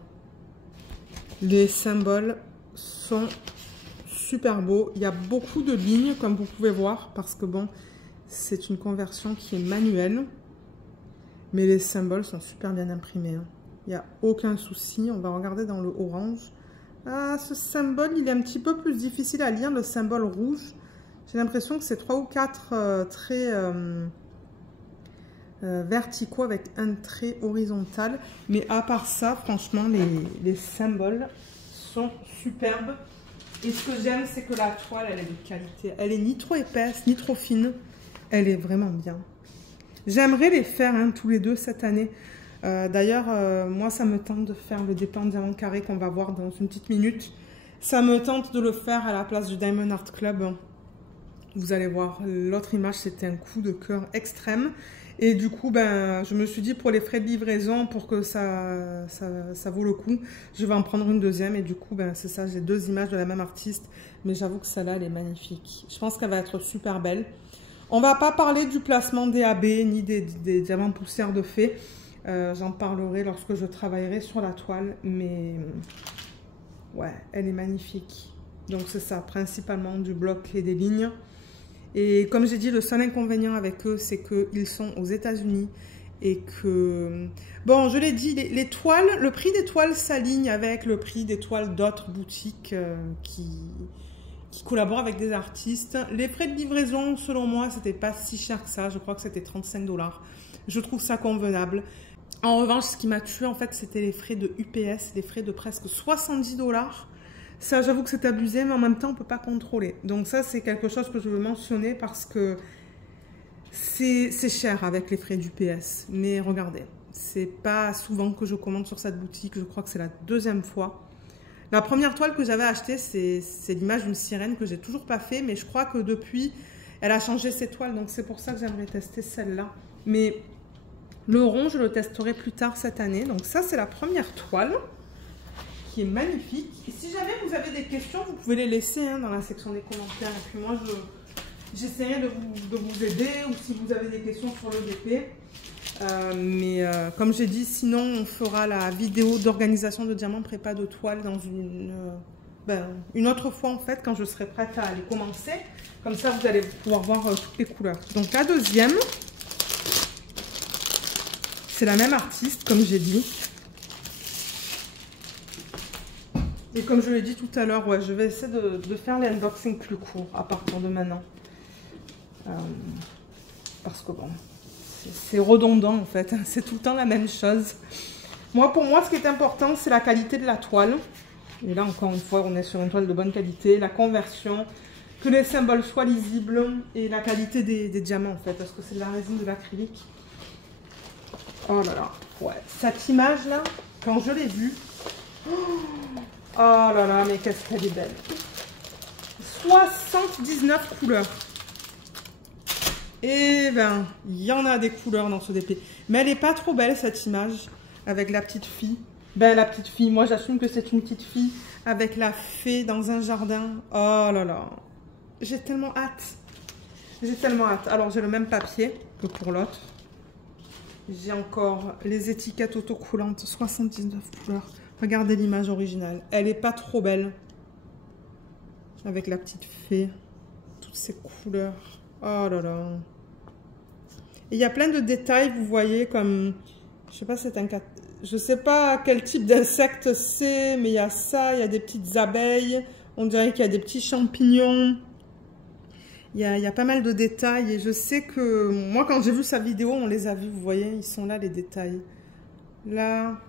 Les symboles sont super beaux. Il y a beaucoup de lignes, comme vous pouvez voir. Parce que, bon, c'est une conversion qui est manuelle. Mais les symboles sont super bien imprimés. Hein. Il n'y a aucun souci. On va regarder dans le orange. Ah, ce symbole, il est un petit peu plus difficile à lire. Le symbole rouge. J'ai l'impression que c'est 3 ou 4 traits verticaux avec un trait horizontal. Mais à part ça, franchement, les symboles sont superbes. Et ce que j'aime, c'est que la toile, elle est de qualité. Elle est ni trop épaisse, ni trop fine. Elle est vraiment bien. J'aimerais les faire hein, tous les deux cette année. D'ailleurs, moi, ça me tente de faire le dépôt en diamant carré qu'on va voir dans une petite minute. Ça me tente de le faire à la place du Diamond Art Club. Vous allez voir, l'autre image, c'était un coup de cœur extrême. Et du coup, ben, je me suis dit, pour les frais de livraison, pour que ça vaut le coup, je vais en prendre une deuxième. Et du coup, ben, c'est ça, j'ai deux images de la même artiste. Mais j'avoue que celle-là, elle est magnifique. Je pense qu'elle va être super belle. On va pas parler du placement des AB, ni des diamants poussière de fée. J'en parlerai lorsque je travaillerai sur la toile. Mais ouais, elle est magnifique. Donc c'est ça, principalement du bloc et des lignes. Et comme j'ai dit, le seul inconvénient avec eux, c'est qu'ils sont aux États-Unis et que... Bon, je l'ai dit, les toiles, le prix des toiles s'aligne avec le prix des toiles d'autres boutiques qui collaborent avec des artistes. Les frais de livraison, selon moi, c'était pas si cher que ça. Je crois que c'était 35 $. Je trouve ça convenable. En revanche, ce qui m'a tué, en fait, c'était les frais de UPS, les frais de presque 70 $. Ça, j'avoue que c'est abusé, mais en même temps, on ne peut pas contrôler. Donc ça, c'est quelque chose que je veux mentionner parce que c'est cher avec les frais d'UPS. Mais regardez, c'est pas souvent que je commande sur cette boutique. Je crois que c'est la deuxième fois. La première toile que j'avais achetée, c'est l'image d'une sirène que j'ai toujours pas fait. Mais je crois que depuis, elle a changé ses toiles. Donc c'est pour ça que j'aimerais tester celle-là. Mais le rond, je le testerai plus tard cette année. Donc ça, c'est la première toile, qui est magnifique. Et si jamais vous avez des questions, vous pouvez les laisser hein, dans la section des commentaires. Et puis moi, j'essaierai de vous aider ou si vous avez des questions sur le DP. Comme j'ai dit, sinon on fera la vidéo d'organisation de diamants prépa de toile dans une autre fois en fait, quand je serai prête à les commencer. Comme ça, vous allez pouvoir voir toutes les couleurs. Donc la deuxième, c'est la même artiste, comme j'ai dit. Et comme je l'ai dit tout à l'heure, ouais, je vais essayer de faire les unboxings plus courts à partir de maintenant. Parce que bon, c'est redondant en fait, c'est tout le temps la même chose. Pour moi, ce qui est important, c'est la qualité de la toile. Et là, encore une fois, on est sur une toile de bonne qualité. La conversion, que les symboles soient lisibles et la qualité des diamants en fait, parce que c'est de la résine de l'acrylique. Oh là là, ouais, cette image là, quand je l'ai vue, oh là là, mais qu'est-ce qu'elle est belle. 79 couleurs. Et ben, il y en a des couleurs dans ce DP. Mais elle n'est pas trop belle cette image avec la petite fille. Ben la petite fille, moi j'assume que c'est une petite fille avec la fée dans un jardin. Oh là là, j'ai tellement hâte. J'ai tellement hâte. Alors j'ai le même papier que pour l'autre. J'ai encore les étiquettes autocollantes, 79 couleurs. Regardez l'image originale. Elle n'est pas trop belle. Avec la petite fée. Toutes ces couleurs. Oh là là. Et il y a plein de détails, vous voyez, comme... Je sais pas, je sais pas quel type d'insecte c'est, mais il y a ça, il y a des petites abeilles. On dirait qu'il y a des petits champignons. Il y a pas mal de détails. Et je sais que... Moi, quand j'ai vu sa vidéo, on les a vus, vous voyez. Ils sont là, les détails. Là...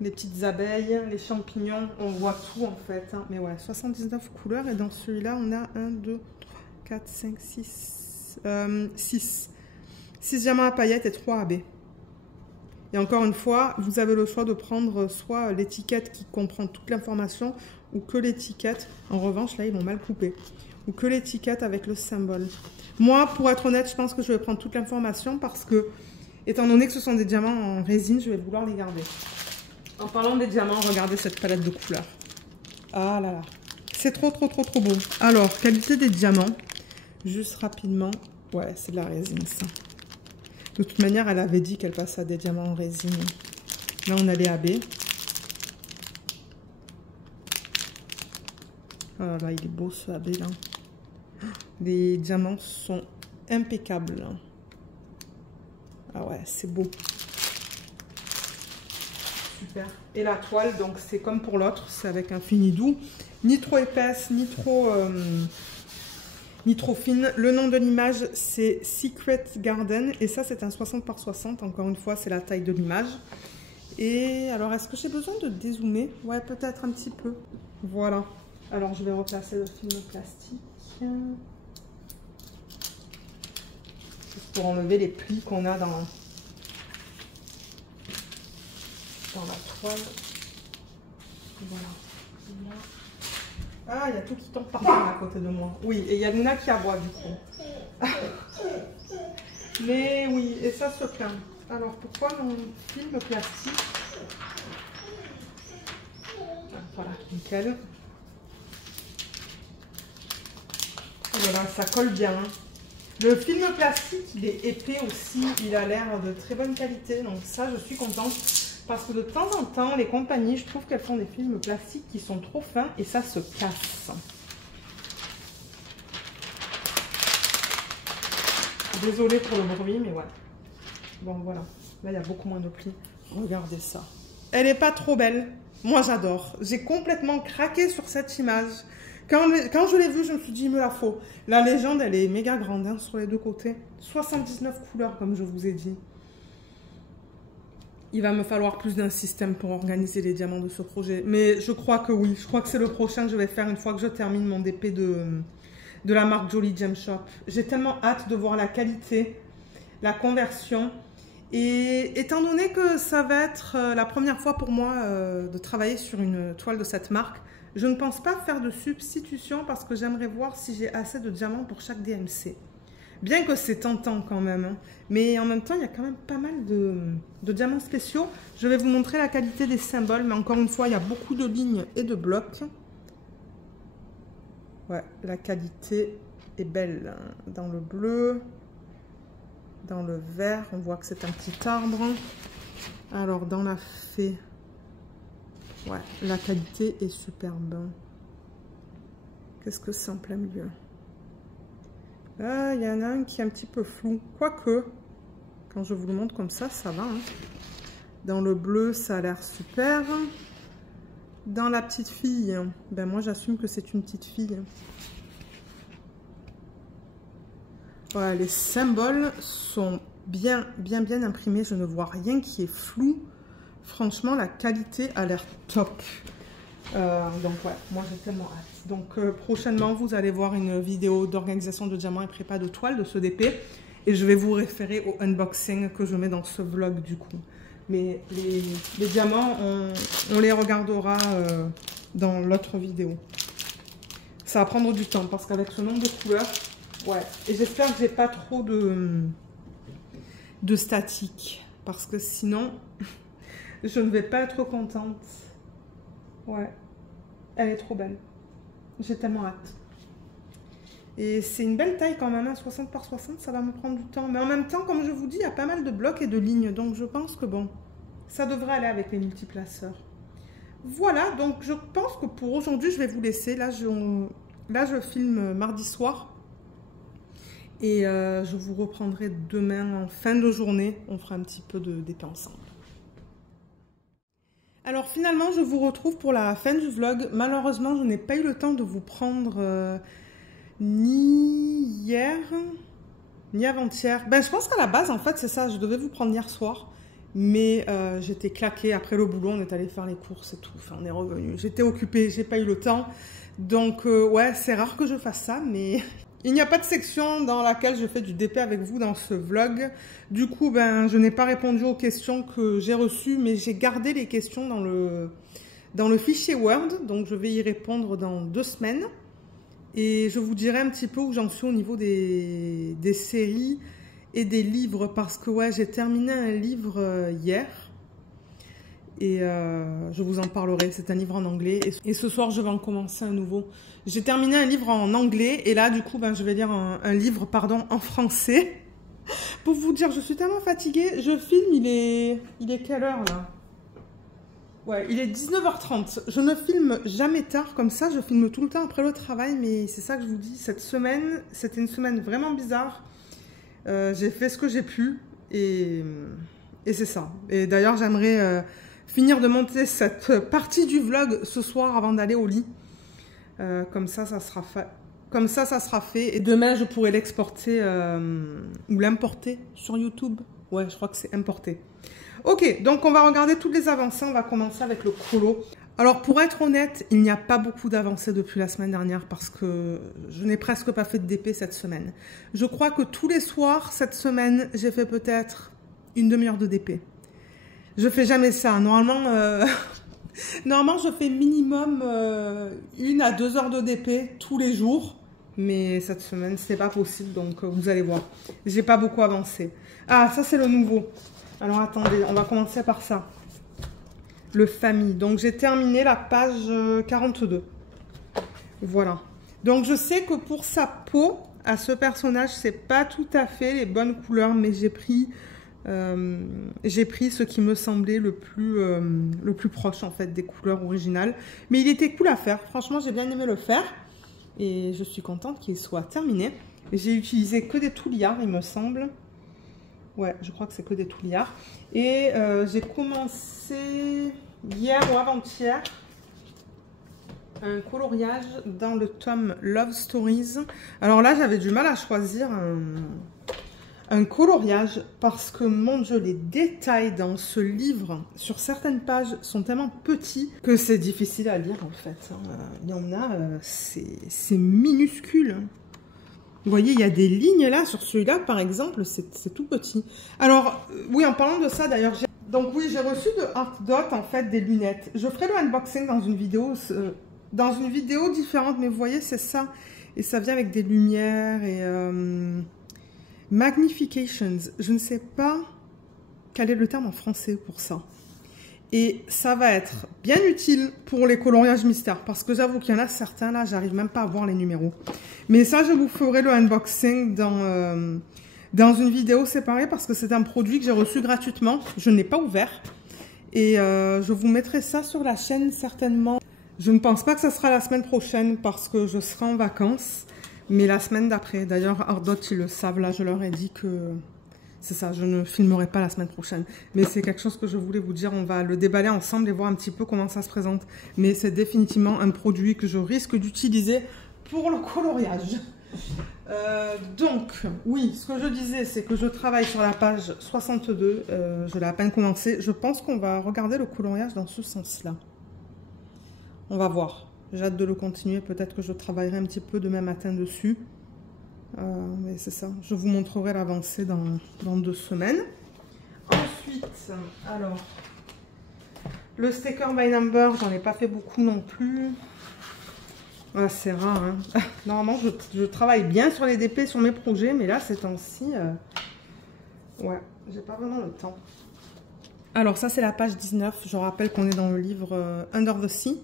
Les petites abeilles, les champignons, on voit tout en fait. Hein. Mais ouais, 79 couleurs. Et dans celui-là, on a 1, 2, 3, 4, 5, 6. 6. 6 diamants à paillettes et 3 AB. Et encore une fois, vous avez le choix de prendre soit l'étiquette qui comprend toute l'information ou que l'étiquette. En revanche, là, ils l'ont mal coupé. Ou que l'étiquette avec le symbole. Moi, pour être honnête, je pense que je vais prendre toute l'information parce que, étant donné que ce sont des diamants en résine, je vais vouloir les garder. En parlant des diamants, regardez cette palette de couleurs. Ah là là. C'est trop beau. Alors, qualité des diamants. Juste rapidement. Ouais, c'est de la résine, ça. De toute manière, elle avait dit qu'elle passait à des diamants en résine. Là, on a les AB. Oh là là, il est beau ce AB là. Les diamants sont impeccables. Ah ouais, c'est beau. Super. Et la toile, donc c'est comme pour l'autre, c'est avec un fini doux, ni trop épaisse, ni trop fine. Le nom de l'image, c'est Secret Garden, et ça c'est un 60 par 60, encore une fois c'est la taille de l'image. Et alors, est-ce que j'ai besoin de dézoomer? Ouais, peut-être un petit peu. Voilà. Alors, je vais replacer le film plastique. Juste pour enlever les plis qu'on a dans la toile. Voilà. Ah, il y a tout qui tombe par terre à côté de moi. Oui, et il y a Luna qui aboie du coup. Mais oui, et ça se plaint. Alors, pourquoi mon film plastique? Voilà, nickel. Voilà, ça colle bien. Le film plastique, il est épais aussi. Il a l'air de très bonne qualité. Donc ça, je suis contente. Parce que de temps en temps, les compagnies, je trouve qu'elles font des films plastiques qui sont trop fins et ça se casse. Désolée pour le bruit, mais ouais. Bon, voilà. Là, il y a beaucoup moins de plis. Regardez ça. Elle n'est pas trop belle. Moi, j'adore. J'ai complètement craqué sur cette image. Quand je l'ai vue, je me suis dit, il me la faut. La légende, elle est méga grande hein, sur les deux côtés. 79 couleurs, comme je vous ai dit. Il va me falloir plus d'un système pour organiser les diamants de ce projet. Mais je crois que oui. Je crois que c'est le prochain que je vais faire une fois que je termine mon DP de la marque Jolly Gem Shop. J'ai tellement hâte de voir la qualité, la conversion. Et étant donné que ça va être la première fois pour moi de travailler sur une toile de cette marque, je ne pense pas faire de substitution parce que j'aimerais voir si j'ai assez de diamants pour chaque DMC. Bien que c'est tentant quand même, hein. Mais en même temps, il y a quand même pas mal de diamants spéciaux. Je vais vous montrer la qualité des symboles, mais encore une fois, il y a beaucoup de lignes et de blocs. Ouais, la qualité est belle. Hein. Dans le bleu, dans le vert, on voit que c'est un petit arbre. Alors, dans la fée, ouais, la qualité est superbe. Qu'est-ce que c'est en plein milieu? Ah, il y en a un qui est un petit peu flou. Quoique, quand je vous le montre comme ça, ça va. Hein. Dans le bleu, ça a l'air super. Dans la petite fille, ben moi j'assume que c'est une petite fille. Voilà, les symboles sont bien imprimés. Je ne vois rien qui est flou. Franchement, la qualité a l'air top. Donc ouais, moi j'ai tellement hâte. Donc prochainement, vous allez voir une vidéo d'organisation de diamants et prépa de toile de ce DP. Et je vais vous référer au unboxing que je mets dans ce vlog du coup. Mais les diamants, on les regardera dans l'autre vidéo. Ça va prendre du temps parce qu'avec ce nombre de couleurs, ouais. Et j'espère que j'ai pas trop de statique. Parce que sinon, je ne vais pas être contente. Ouais. Elle est trop belle. J'ai tellement hâte. Et c'est une belle taille quand même, hein, 60 par 60, ça va me prendre du temps. Mais en même temps, comme je vous dis, il y a pas mal de blocs et de lignes. Donc je pense que bon, ça devrait aller avec les multiplaceurs. Voilà, donc je pense que pour aujourd'hui, je vais vous laisser. Là, je filme mardi soir. Et je vous reprendrai demain en fin de journée. On fera un petit peu de DP ensemble. Alors finalement, je vous retrouve pour la fin du vlog. Malheureusement, je n'ai pas eu le temps de vous prendre ni hier, ni avant-hier. Ben, je pense qu'à la base, en fait, c'est ça. Je devais vous prendre hier soir. Mais j'étais claquée. Après le boulot, on est allé faire les courses et tout. Enfin, on est revenu. J'étais occupée, j'ai pas eu le temps. Donc, ouais, c'est rare que je fasse ça, mais... Il n'y a pas de section dans laquelle je fais du DP avec vous dans ce vlog. Du coup, ben, je n'ai pas répondu aux questions que j'ai reçues, mais j'ai gardé les questions dans le fichier Word. Donc, je vais y répondre dans 2 semaines. Et je vous dirai un petit peu où j'en suis au niveau des séries et des livres. Parce que, ouais, j'ai terminé un livre hier. Et je vous en parlerai, c'est un livre en anglais. Et ce soir, je vais en commencer un nouveau. J'ai terminé un livre en anglais. Et là, du coup, ben, je vais lire un livre en français. Pour vous dire, je suis tellement fatiguée. Je filme, il est quelle heure, là? Ouais, il est 19h30. Je ne filme jamais tard comme ça. Je filme tout le temps après le travail. Mais c'est ça que je vous dis. Cette semaine, c'était une semaine vraiment bizarre. J'ai fait ce que j'ai pu. Et c'est ça. Et d'ailleurs, j'aimerais... finir de monter cette partie du vlog ce soir avant d'aller au lit. Comme ça, ça sera fait. Comme ça sera fait. Et demain, je pourrai l'exporter ou l'importer sur YouTube. Ouais, je crois que c'est importé. Ok, donc on va regarder toutes les avancées. On va commencer avec le colo. Alors pour être honnête, il n'y a pas beaucoup d'avancées depuis la semaine dernière parce que je n'ai presque pas fait de DP cette semaine. Je crois que tous les soirs cette semaine, j'ai fait peut-être une demi-heure de DP. Je fais jamais ça. Normalement, normalement je fais minimum 1 à 2 heures de DP tous les jours. Mais cette semaine, c'est pas possible, donc vous allez voir. J'ai pas beaucoup avancé. Ah, ça c'est le nouveau. Alors attendez, on va commencer par ça. Le famille. Donc j'ai terminé la page 42. Voilà. Donc je sais que pour sa peau, à ce personnage, c'est pas tout à fait les bonnes couleurs, mais j'ai pris ce qui me semblait le plus proche en fait des couleurs originales. Mais il était cool à faire. Franchement, j'ai bien aimé le faire. Et je suis contente qu'il soit terminé. J'ai utilisé que des touliards, il me semble. Ouais, je crois que c'est que des touliards. Et j'ai commencé hier ou avant-hier un coloriage dans le tome Love Stories. Alors là, j'avais du mal à choisir un coloriage parce que, mon Dieu, les détails dans ce livre, sur certaines pages, sont tellement petits que c'est difficile à lire, en fait. Il y en a, c'est minuscule. Vous voyez, il y a des lignes là, sur celui-là, par exemple, c'est tout petit. Alors, oui, en parlant de ça, d'ailleurs, donc oui, j'ai reçu de Art Dot, en fait, des lunettes. Je ferai le unboxing dans une vidéo différente, mais vous voyez, c'est ça. Et ça vient avec des lumières et... Magnifications, je ne sais pas quel est le terme en français pour ça. Et ça va être bien utile pour les coloriages mystères, parce que j'avoue qu'il y en a certains, là, j'arrive même pas à voir les numéros. Mais ça, je vous ferai le unboxing dans une vidéo séparée, parce que c'est un produit que j'ai reçu gratuitement. Je n'ai pas ouvert. Et je vous mettrai ça sur la chaîne, certainement. Je ne pense pas que ça sera la semaine prochaine, parce que je serai en vacances. Mais la semaine d'après, d'ailleurs, Ardot, ils le savent, là, je leur ai dit que c'est ça, je ne filmerai pas la semaine prochaine. Mais c'est quelque chose que je voulais vous dire, on va le déballer ensemble et voir un petit peu comment ça se présente. Mais c'est définitivement un produit que je risque d'utiliser pour le coloriage. Donc, oui, ce que je disais, c'est que je travaille sur la page 62, je l'ai à peine commencé. Je pense qu'on va regarder le coloriage dans ce sens-là. On va voir. J'ai hâte de le continuer. Peut-être que je travaillerai un petit peu demain matin dessus. Mais c'est ça. Je vous montrerai l'avancée dans 2 semaines. Ensuite, alors, le sticker by number, j'en ai pas fait beaucoup non plus. Ouais, c'est rare. Hein. Normalement, je travaille bien sur les DP, sur mes projets. Mais là, ces temps-ci, ouais, j'ai pas vraiment le temps. Alors, ça, c'est la page 19. Je rappelle qu'on est dans le livre Under the Sea.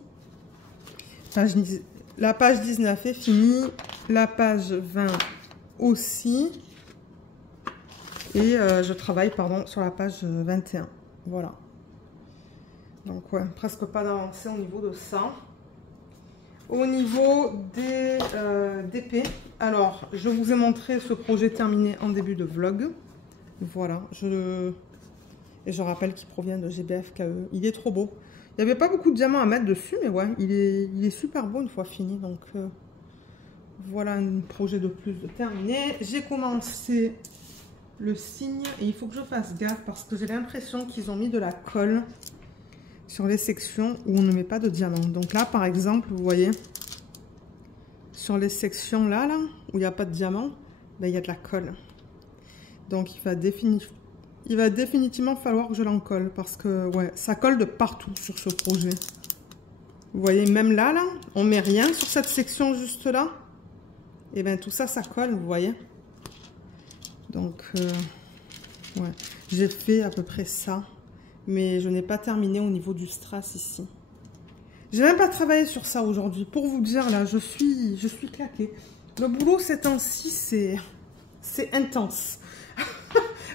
La page 19 est finie, la page 20 aussi, et je travaille, pardon, sur la page 21, voilà. Donc ouais, presque pas d'avancée au niveau de ça. Au niveau des DP, alors je vous ai montré ce projet terminé en début de vlog, voilà, et je rappelle qu'il provient de GBFKE, il est trop beau. Il n'y avait pas beaucoup de diamants à mettre dessus, mais ouais, il est super beau une fois fini. Donc, voilà un projet de plus de terminé. J'ai commencé le signe et il faut que je fasse gaffe parce que j'ai l'impression qu'ils ont mis de la colle sur les sections où on ne met pas de diamants. Donc là, par exemple, vous voyez, sur les sections là où il n'y a pas de diamant, ben, il y a de la colle. Donc, il va définitivement falloir que je l'en colle parce que ouais, ça colle de partout sur ce projet. Vous voyez, même là, on met rien sur cette section juste là. Et bien tout ça, ça colle, vous voyez. Donc, ouais, j'ai fait à peu près ça. Mais je n'ai pas terminé au niveau du strass ici. J'ai même pas travaillé sur ça aujourd'hui. Pour vous dire, là, je suis claquée. Le boulot ces temps-ci, c'est intense.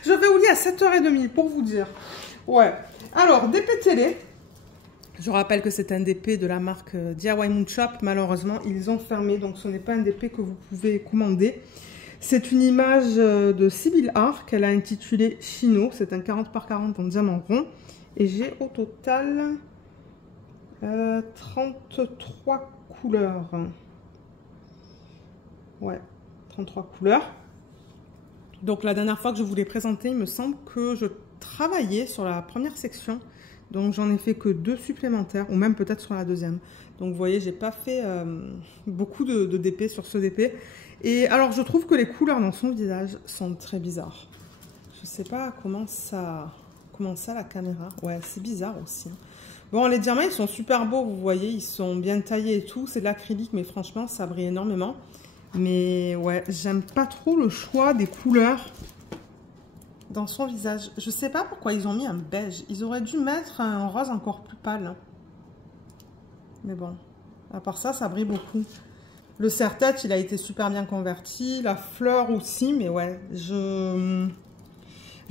Je vais au lit à 7h30 pour vous dire. Ouais. Alors, DP télé. Je rappelle que c'est un DP de la marque DIY Moon Shop. Malheureusement, ils ont fermé. Donc, ce n'est pas un DP que vous pouvez commander. C'est une image de Sybille Art qu'elle a intitulée Chino. C'est un 40 par 40 en diamant rond. Et j'ai au total 33 couleurs. Ouais, 33 couleurs. Donc la dernière fois que je vous l'ai présenté, il me semble que je travaillé sur la première section. Donc j'en ai fait que 2 supplémentaires, ou même peut-être sur la deuxième. Donc vous voyez, j'ai pas fait beaucoup de DP sur ce DP. Et alors je trouve que les couleurs dans son visage sont très bizarres. Je sais pas comment ça la caméra. Ouais, c'est bizarre aussi. Bon, les diamants, ils sont super beaux, vous voyez, ils sont bien taillés et tout. C'est de l'acrylique, mais franchement, ça brille énormément. Mais ouais, j'aime pas trop le choix des couleurs dans son visage. Je sais pas pourquoi ils ont mis un beige. Ils auraient dû mettre un rose encore plus pâle. Mais bon, à part ça, ça brille beaucoup. Le serre-tête, il a été super bien converti. La fleur aussi, mais ouais, je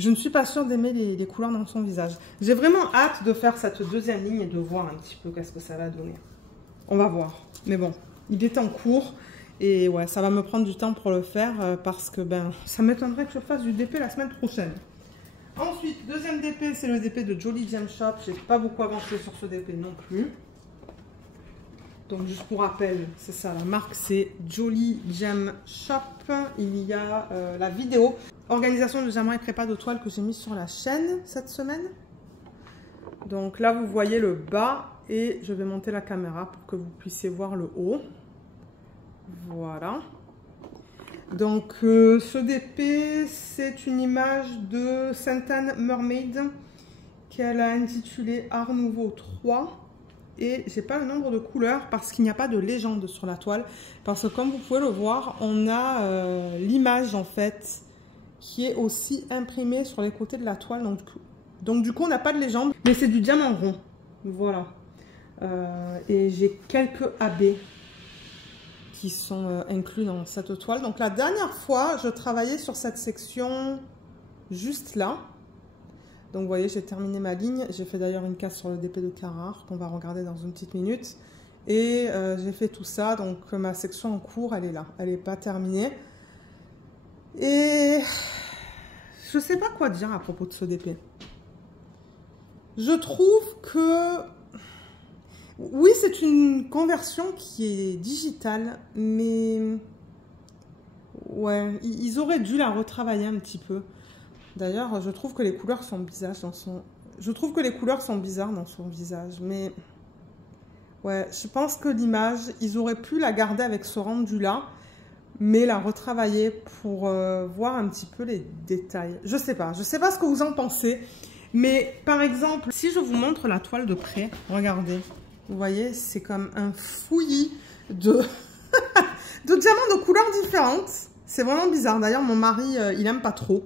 ne suis pas sûre d'aimer les couleurs dans son visage. J'ai vraiment hâte de faire cette deuxième ligne et de voir un petit peu qu'est-ce que ça va donner. On va voir. Mais bon, il est en cours. Et ouais, ça va me prendre du temps pour le faire parce que ça m'étonnerait que je fasse du DP la semaine prochaine. Ensuite, deuxième DP, c'est le DP de Jolly Gem Shop. J'ai pas beaucoup avancé sur ce DP non plus. Donc juste pour rappel, c'est ça, la marque c'est Jolly Gem Shop. Il y a la vidéo organisation de diamants et prépa de toile que j'ai mis sur la chaîne cette semaine. Donc là vous voyez le bas et je vais monter la caméra pour que vous puissiez voir le haut. Voilà. Donc ce DP c'est une image de Saint Anne Mermaid qu'elle a intitulée Art Nouveau 3. Et j'ai pas le nombre de couleurs parce qu'il n'y a pas de légende sur la toile. Parce que comme vous pouvez le voir, on a l'image en fait qui est aussi imprimée sur les côtés de la toile. Donc du coup, on n'a pas de légende, mais c'est du diamant rond. Voilà. Et j'ai quelques AB qui sont inclus dans cette toile. Donc la dernière fois, je travaillais sur cette section juste là. Donc vous voyez, j'ai terminé ma ligne. J'ai fait d'ailleurs une casse sur le DP de Carrare qu'on va regarder dans une petite minute. Et j'ai fait tout ça. Donc ma section en cours, elle est là. Elle n'est pas terminée. Et je ne sais pas quoi dire à propos de ce DP. Je trouve que... Oui, c'est une conversion qui est digitale. Mais... ouais, ils auraient dû la retravailler un petit peu. D'ailleurs, je trouve que les couleurs sont bizarres dans son... visage, mais... ouais, je pense que l'image, ils auraient pu la garder avec ce rendu-là, mais la retravailler pour voir un petit peu les détails. Je sais pas ce que vous en pensez, mais par exemple, si je vous montre la toile de près, regardez, vous voyez, c'est comme un fouillis de, de diamants de couleurs différentes. C'est vraiment bizarre. D'ailleurs, mon mari, il aime pas trop.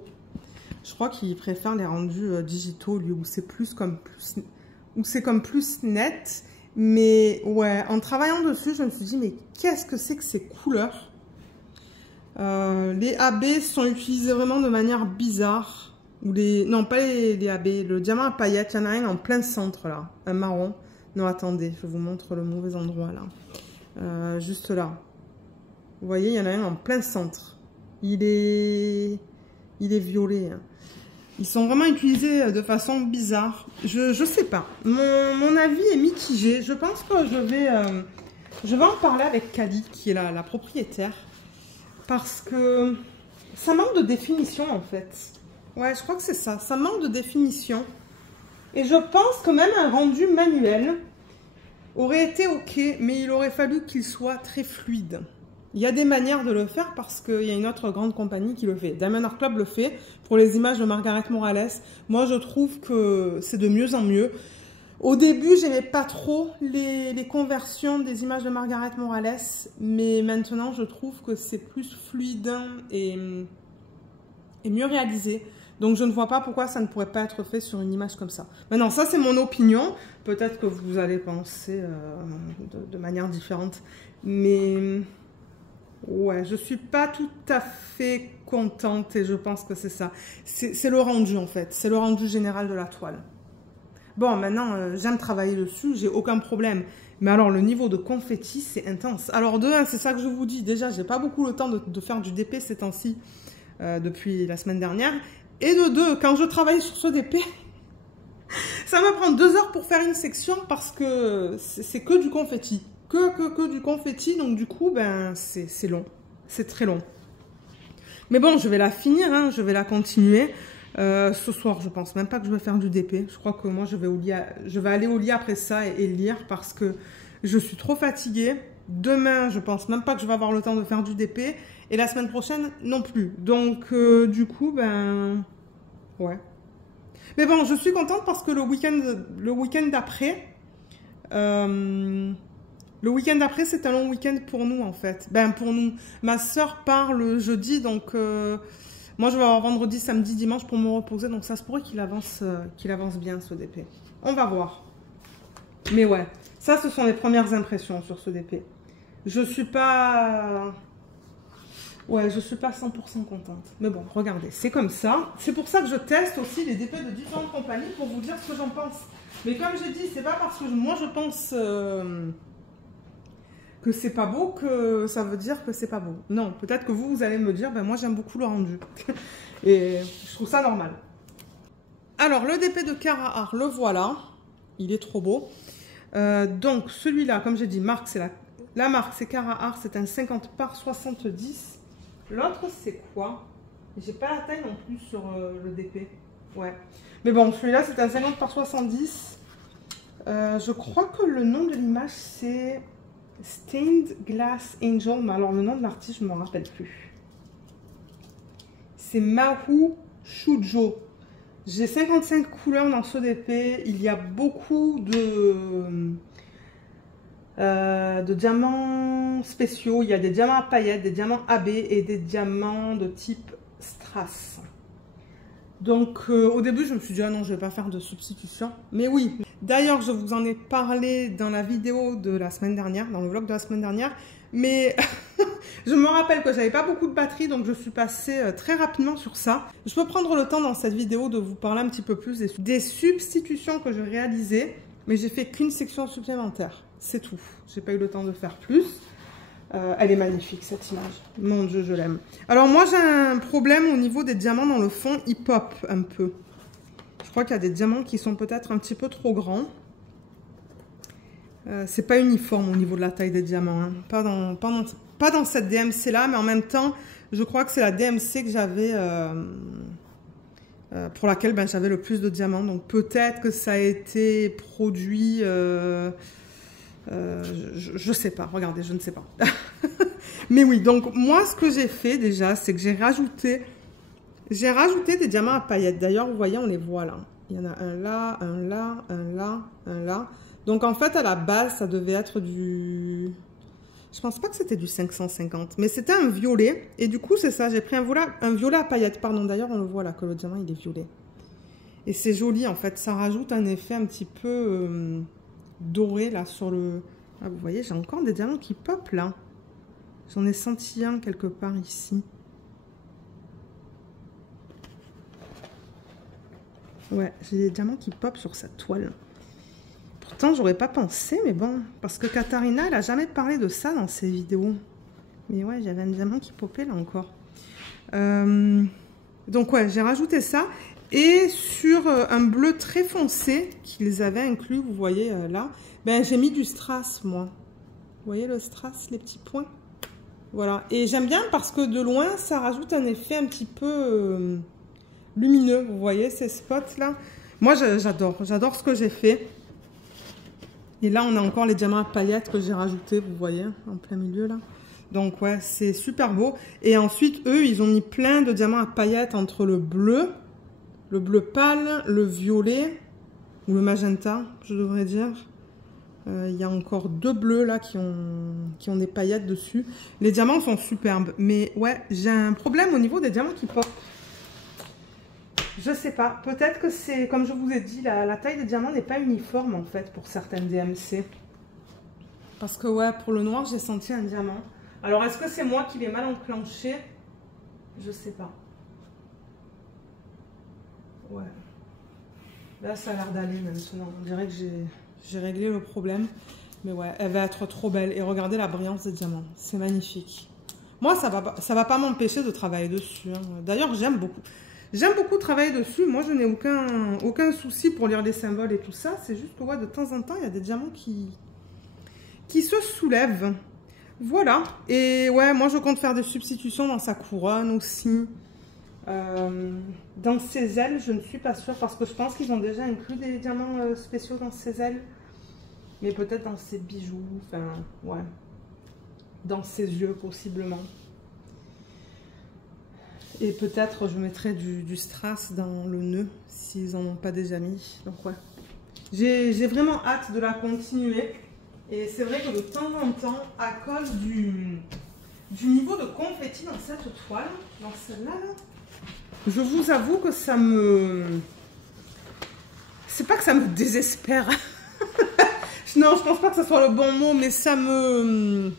Je crois qu'il préfère les rendus digitaux, lui, où c'est comme plus net. Mais ouais, en travaillant dessus, je me suis dit, mais qu'est-ce que c'est que ces couleurs? Les AB sont utilisés vraiment de manière bizarre. Ou non, pas les AB, le diamant à paillettes, il y en a un en plein centre là, un marron. Non, attendez, je vous montre le mauvais endroit là. Juste là. Vous voyez, il y en a un en plein centre. Il est violet. Ils sont vraiment utilisés de façon bizarre. Je sais pas. Mon avis est mitigé. Je pense que je vais en parler avec Kali, qui est la propriétaire. Parce que ça manque de définition, en fait. Ouais, je crois que c'est ça. Ça manque de définition. Et je pense que même un rendu manuel aurait été OK, mais il aurait fallu qu'il soit très fluide. Il y a des manières de le faire parce qu'il y a une autre grande compagnie qui le fait. Diamond Art Club le fait pour les images de Margaret Morales. Moi, je trouve que c'est de mieux en mieux. Au début, j'aimais pas trop les conversions des images de Margaret Morales, mais maintenant, je trouve que c'est plus fluide et mieux réalisé. Donc, je ne vois pas pourquoi ça ne pourrait pas être fait sur une image comme ça. Maintenant, ça, c'est mon opinion. Peut-être que vous allez penser de manière différente. Mais... ouais, je suis pas tout à fait contente et je pense que c'est ça. C'est le rendu en fait, c'est le rendu général de la toile. Bon, maintenant, j'aime travailler dessus, j'ai aucun problème. Mais alors, le niveau de confetti, c'est intense. Alors, de un, c'est ça que je vous dis. Déjà, j'ai pas beaucoup le temps de faire du DP ces temps-ci, depuis la semaine dernière. Et de deux, quand je travaille sur ce DP, ça me prend 2 heures pour faire une section parce que c'est que du confetti. Que du confetti, donc du coup, ben, c'est long. C'est très long. Mais bon, je vais la finir, hein, je vais la continuer. Ce soir, je pense même pas que je vais faire du DP. Je crois que moi, je vais aller au lit après ça et lire parce que je suis trop fatiguée. Demain, je pense même pas que je vais avoir le temps de faire du DP. Et la semaine prochaine, non plus. Donc, du coup, ben... Ouais. Mais bon, je suis contente parce que le week-end d'après... le week-end d'après, c'est un long week-end pour nous, en fait. Ben, pour nous. Ma soeur part le jeudi, donc... moi, je vais avoir vendredi, samedi, dimanche pour me reposer. Donc, ça se pourrait qu'il avance bien, ce DP. On va voir. Mais ouais, ça, ce sont les premières impressions sur ce DP. Je suis pas... Ouais, je suis pas 100% contente. Mais bon, regardez, c'est comme ça. C'est pour ça que je teste aussi les DP de différentes compagnies pour vous dire ce que j'en pense. Mais comme j'ai dit, c'est pas parce que moi, je pense... que c'est pas beau, que ça veut dire que c'est pas beau. Non, peut-être que vous allez me dire, ben moi j'aime beaucoup le rendu. Et je trouve ça normal. Alors, le DP de Carrara, le voilà. Il est trop beau. Donc, celui-là, comme j'ai dit, marque, c'est la marque, c'est Carrara, c'est un 50 par 70. L'autre, c'est quoi? J'ai pas la taille non plus sur le DP. Ouais. Mais bon, celui-là, c'est un 50 par 70. Je crois que le nom de l'image, c'est... Stained Glass Angel, mais alors le nom de l'artiste, je ne m'en rappelle plus. C'est Mahu Shujo. J'ai 55 couleurs dans ce DP. Il y a beaucoup de diamants spéciaux. Il y a des diamants à paillettes, des diamants AB et des diamants de type Strass. Donc au début je me suis dit ah non, je vais pas faire de substitution, mais oui. D'ailleurs je vous en ai parlé dans la vidéo de la semaine dernière, dans le vlog de la semaine dernière, mais je me rappelle que j'avais pas beaucoup de batterie, donc je suis passée très rapidement sur ça. Je peux prendre le temps dans cette vidéo de vous parler un petit peu plus des substitutions que je réalisais, mais j'ai fait qu'une section supplémentaire, c'est tout. J'ai pas eu le temps de faire plus. Elle est magnifique cette image, mon Dieu, je l'aime. Alors moi j'ai un problème au niveau des diamants dans le fond, ils pop un peu. Je crois qu'il y a des diamants qui sont peut-être un petit peu trop grands. C'est pas uniforme au niveau de la taille des diamants, hein. Pas dans cette DMC là, mais en même temps je crois que c'est la DMC que j'avais pour laquelle ben, j'avais le plus de diamants. Donc peut-être que ça a été produit... je sais pas, regardez, je ne sais pas. Mais oui, donc moi ce que j'ai fait déjà, c'est que j'ai rajouté des diamants à paillettes. D'ailleurs, vous voyez, on les voit là. Il y en a un là, un là, un là, un là. Donc en fait, à la base, ça devait être du... Je pense pas que c'était du 550, mais c'était un violet. Et du coup, c'est ça, j'ai pris un violet à paillettes. Pardon, d'ailleurs, on le voit là, que le diamant, il est violet. Et c'est joli, en fait. Ça rajoute un effet un petit peu... doré là sur le... Ah, vous voyez, j'ai encore des diamants qui pop là. J'en ai senti un quelque part ici. Ouais, j'ai des diamants qui pop sur sa toile. Pourtant, j'aurais pas pensé, mais bon. Parce que Katharina, elle a jamais parlé de ça dans ses vidéos. Mais ouais, j'avais un diamant qui popait là encore. Donc ouais, j'ai rajouté ça. Et sur un bleu très foncé qu'ils avaient inclus, vous voyez là, ben, j'ai mis du strass, moi. Vous voyez le strass, les petits points? Voilà. Et j'aime bien parce que de loin, ça rajoute un effet un petit peu lumineux. Vous voyez ces spots-là? Moi, j'adore. J'adore ce que j'ai fait. Et là, on a encore les diamants à paillettes que j'ai rajoutés, vous voyez, en plein milieu, là. Donc, ouais, c'est super beau. Et ensuite, eux, ils ont mis plein de diamants à paillettes entre le bleu pâle, le violet, ou le magenta, je devrais dire. Il y a encore deux bleus là qui ont des paillettes dessus. Les diamants sont superbes. Mais ouais, j'ai un problème au niveau des diamants qui pop. Je sais pas. Peut-être que c'est, comme je vous ai dit, la taille des diamants n'est pas uniforme en fait pour certaines DMC. Parce que ouais, pour le noir, j'ai senti un diamant. Alors, est-ce que c'est moi qui l'ai mal enclenché? Je sais pas. Ouais. Là, ça a l'air d'aller maintenant. On dirait que j'ai réglé le problème. Mais ouais, elle va être trop belle. Et regardez la brillance des diamants. C'est magnifique. Moi, ça va pas m'empêcher de travailler dessus, hein. D'ailleurs, j'aime beaucoup. J'aime beaucoup travailler dessus. Moi, je n'ai aucun souci pour lire les symboles et tout ça. C'est juste que ouais, de temps en temps, il y a des diamants qui se soulèvent. Voilà. Et ouais, moi, je compte faire des substitutions dans sa couronne aussi. Dans ces ailes, je ne suis pas sûre parce que je pense qu'ils ont déjà inclus des diamants spéciaux dans ces ailes. Mais peut-être dans ses bijoux, enfin, ouais. Dans ses yeux, possiblement. Et peut-être je mettrai du strass dans le nœud, s'ils n'en ont pas déjà mis. Donc, ouais. J'ai vraiment hâte de la continuer. Et c'est vrai que de temps en temps, à cause du niveau de confetti dans cette toile, dans celle-là, je vous avoue que ça me... C'est pas que ça me désespère. Non, je pense pas que ce soit le bon mot, mais ça me...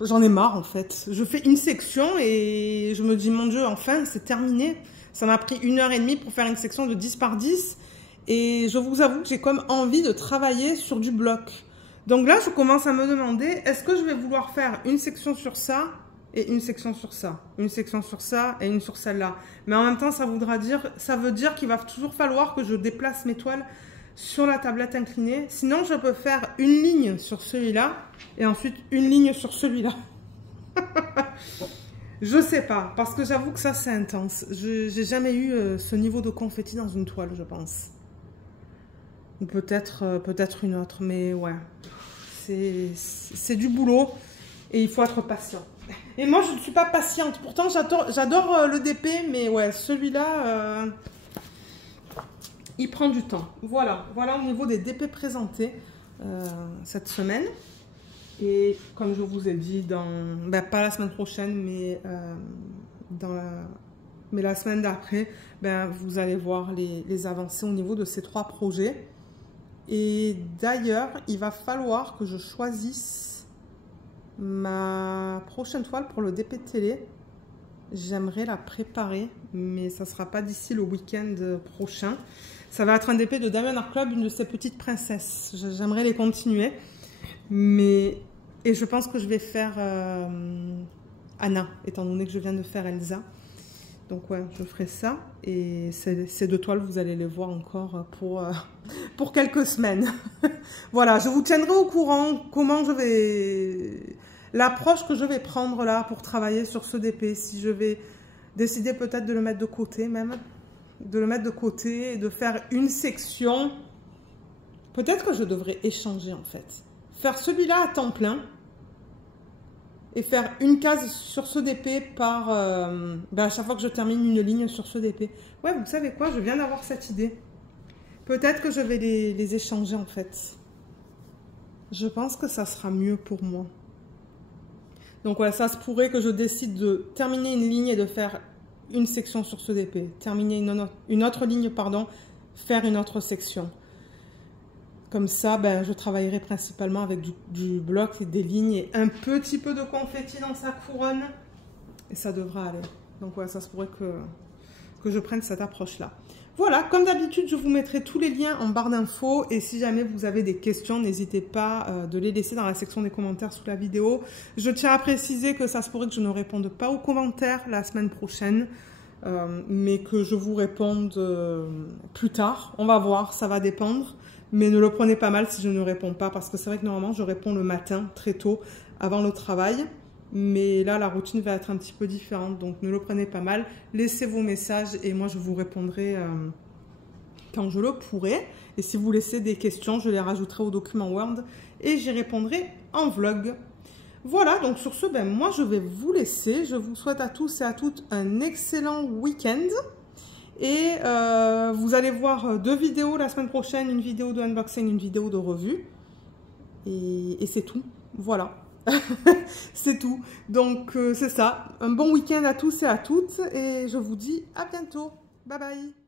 J'en ai marre, en fait. Je fais une section et je me dis, mon Dieu, enfin, c'est terminé. Ça m'a pris 1h30 pour faire une section de 10 par 10. Et je vous avoue que j'ai comme envie de travailler sur du bloc. Donc là, je commence à me demander, est-ce que je vais vouloir faire une section sur ça et une section sur ça, une section sur ça et une sur celle-là. Mais en même temps, ça veut dire qu'il va toujours falloir que je déplace mes toiles sur la tablette inclinée. Sinon, je peux faire une ligne sur celui-là et ensuite une ligne sur celui-là. Je sais pas, parce que j'avoue que ça, c'est intense. J'ai jamais eu ce niveau de confetti dans une toile, je pense. Ou peut-être une autre, mais ouais. C'est du boulot et il faut être patient. Et moi, je ne suis pas patiente. Pourtant, j'adore le DP, mais ouais, celui-là... il prend du temps. Voilà au niveau des DP présentés cette semaine. Et comme je vous ai dit, pas la semaine prochaine, mais la semaine d'après, vous allez voir les avancées au niveau de ces 3 projets. Et d'ailleurs, il va falloir que je choisisse ma prochaine toile pour le DP télé. J'aimerais la préparer, mais ça ne sera pas d'ici le week-end prochain. Ça va être un DP de Diamond Art Club, une de ces petites princesses. J'aimerais les continuer. Et je pense que je vais faire Anna, étant donné que je viens de faire Elsa. Donc ouais, je ferai ça. Et ces 2 toiles, vous allez les voir encore pour quelques semaines. Voilà, je vous tiendrai au courant comment je vais... L'approche que je vais prendre là pour travailler sur ce DP. Si je vais décider peut-être de le mettre de côté même. De le mettre de côté et de faire une section. Peut-être que je devrais échanger en fait. Faire celui-là à temps plein. Et faire une case sur ce DP par... à chaque fois que je termine une ligne sur ce DP. Ouais, vous savez quoi? Je viens d'avoir cette idée. Peut-être que je vais les échanger en fait. Je pense que ça sera mieux pour moi. Donc ouais, ça se pourrait que je décide de terminer une ligne et de faire une section sur ce DP. Terminer une autre ligne, pardon, faire une autre section. Comme ça, je travaillerai principalement avec du bloc et des lignes et un petit peu de confetti dans sa couronne. Et ça devra aller. Donc ouais, ça se pourrait que je prenne cette approche-là. Voilà, comme d'habitude, je vous mettrai tous les liens en barre d'infos. Et si jamais vous avez des questions, n'hésitez pas de les laisser dans la section des commentaires sous la vidéo. Je tiens à préciser que ça se pourrait que je ne réponde pas aux commentaires la semaine prochaine. Mais que je vous réponde plus tard. On va voir, ça va dépendre. Mais ne le prenez pas mal si je ne réponds pas. Parce que c'est vrai que normalement, je réponds le matin, très tôt, avant le travail. Mais là, la routine va être un petit peu différente. Donc, ne le prenez pas mal. Laissez vos messages et moi, je vous répondrai quand je le pourrai. Et si vous laissez des questions, je les rajouterai au document Word et j'y répondrai en vlog. Voilà, donc sur ce, moi, je vais vous laisser. Je vous souhaite à tous et à toutes un excellent week-end. Et vous allez voir 2 vidéos la semaine prochaine. Une vidéo de unboxing, une vidéo de revue. Et c'est tout. Voilà. C'est tout. Donc, c'est ça. Un bon week-end à tous et à toutes. Et je vous dis à bientôt. Bye bye.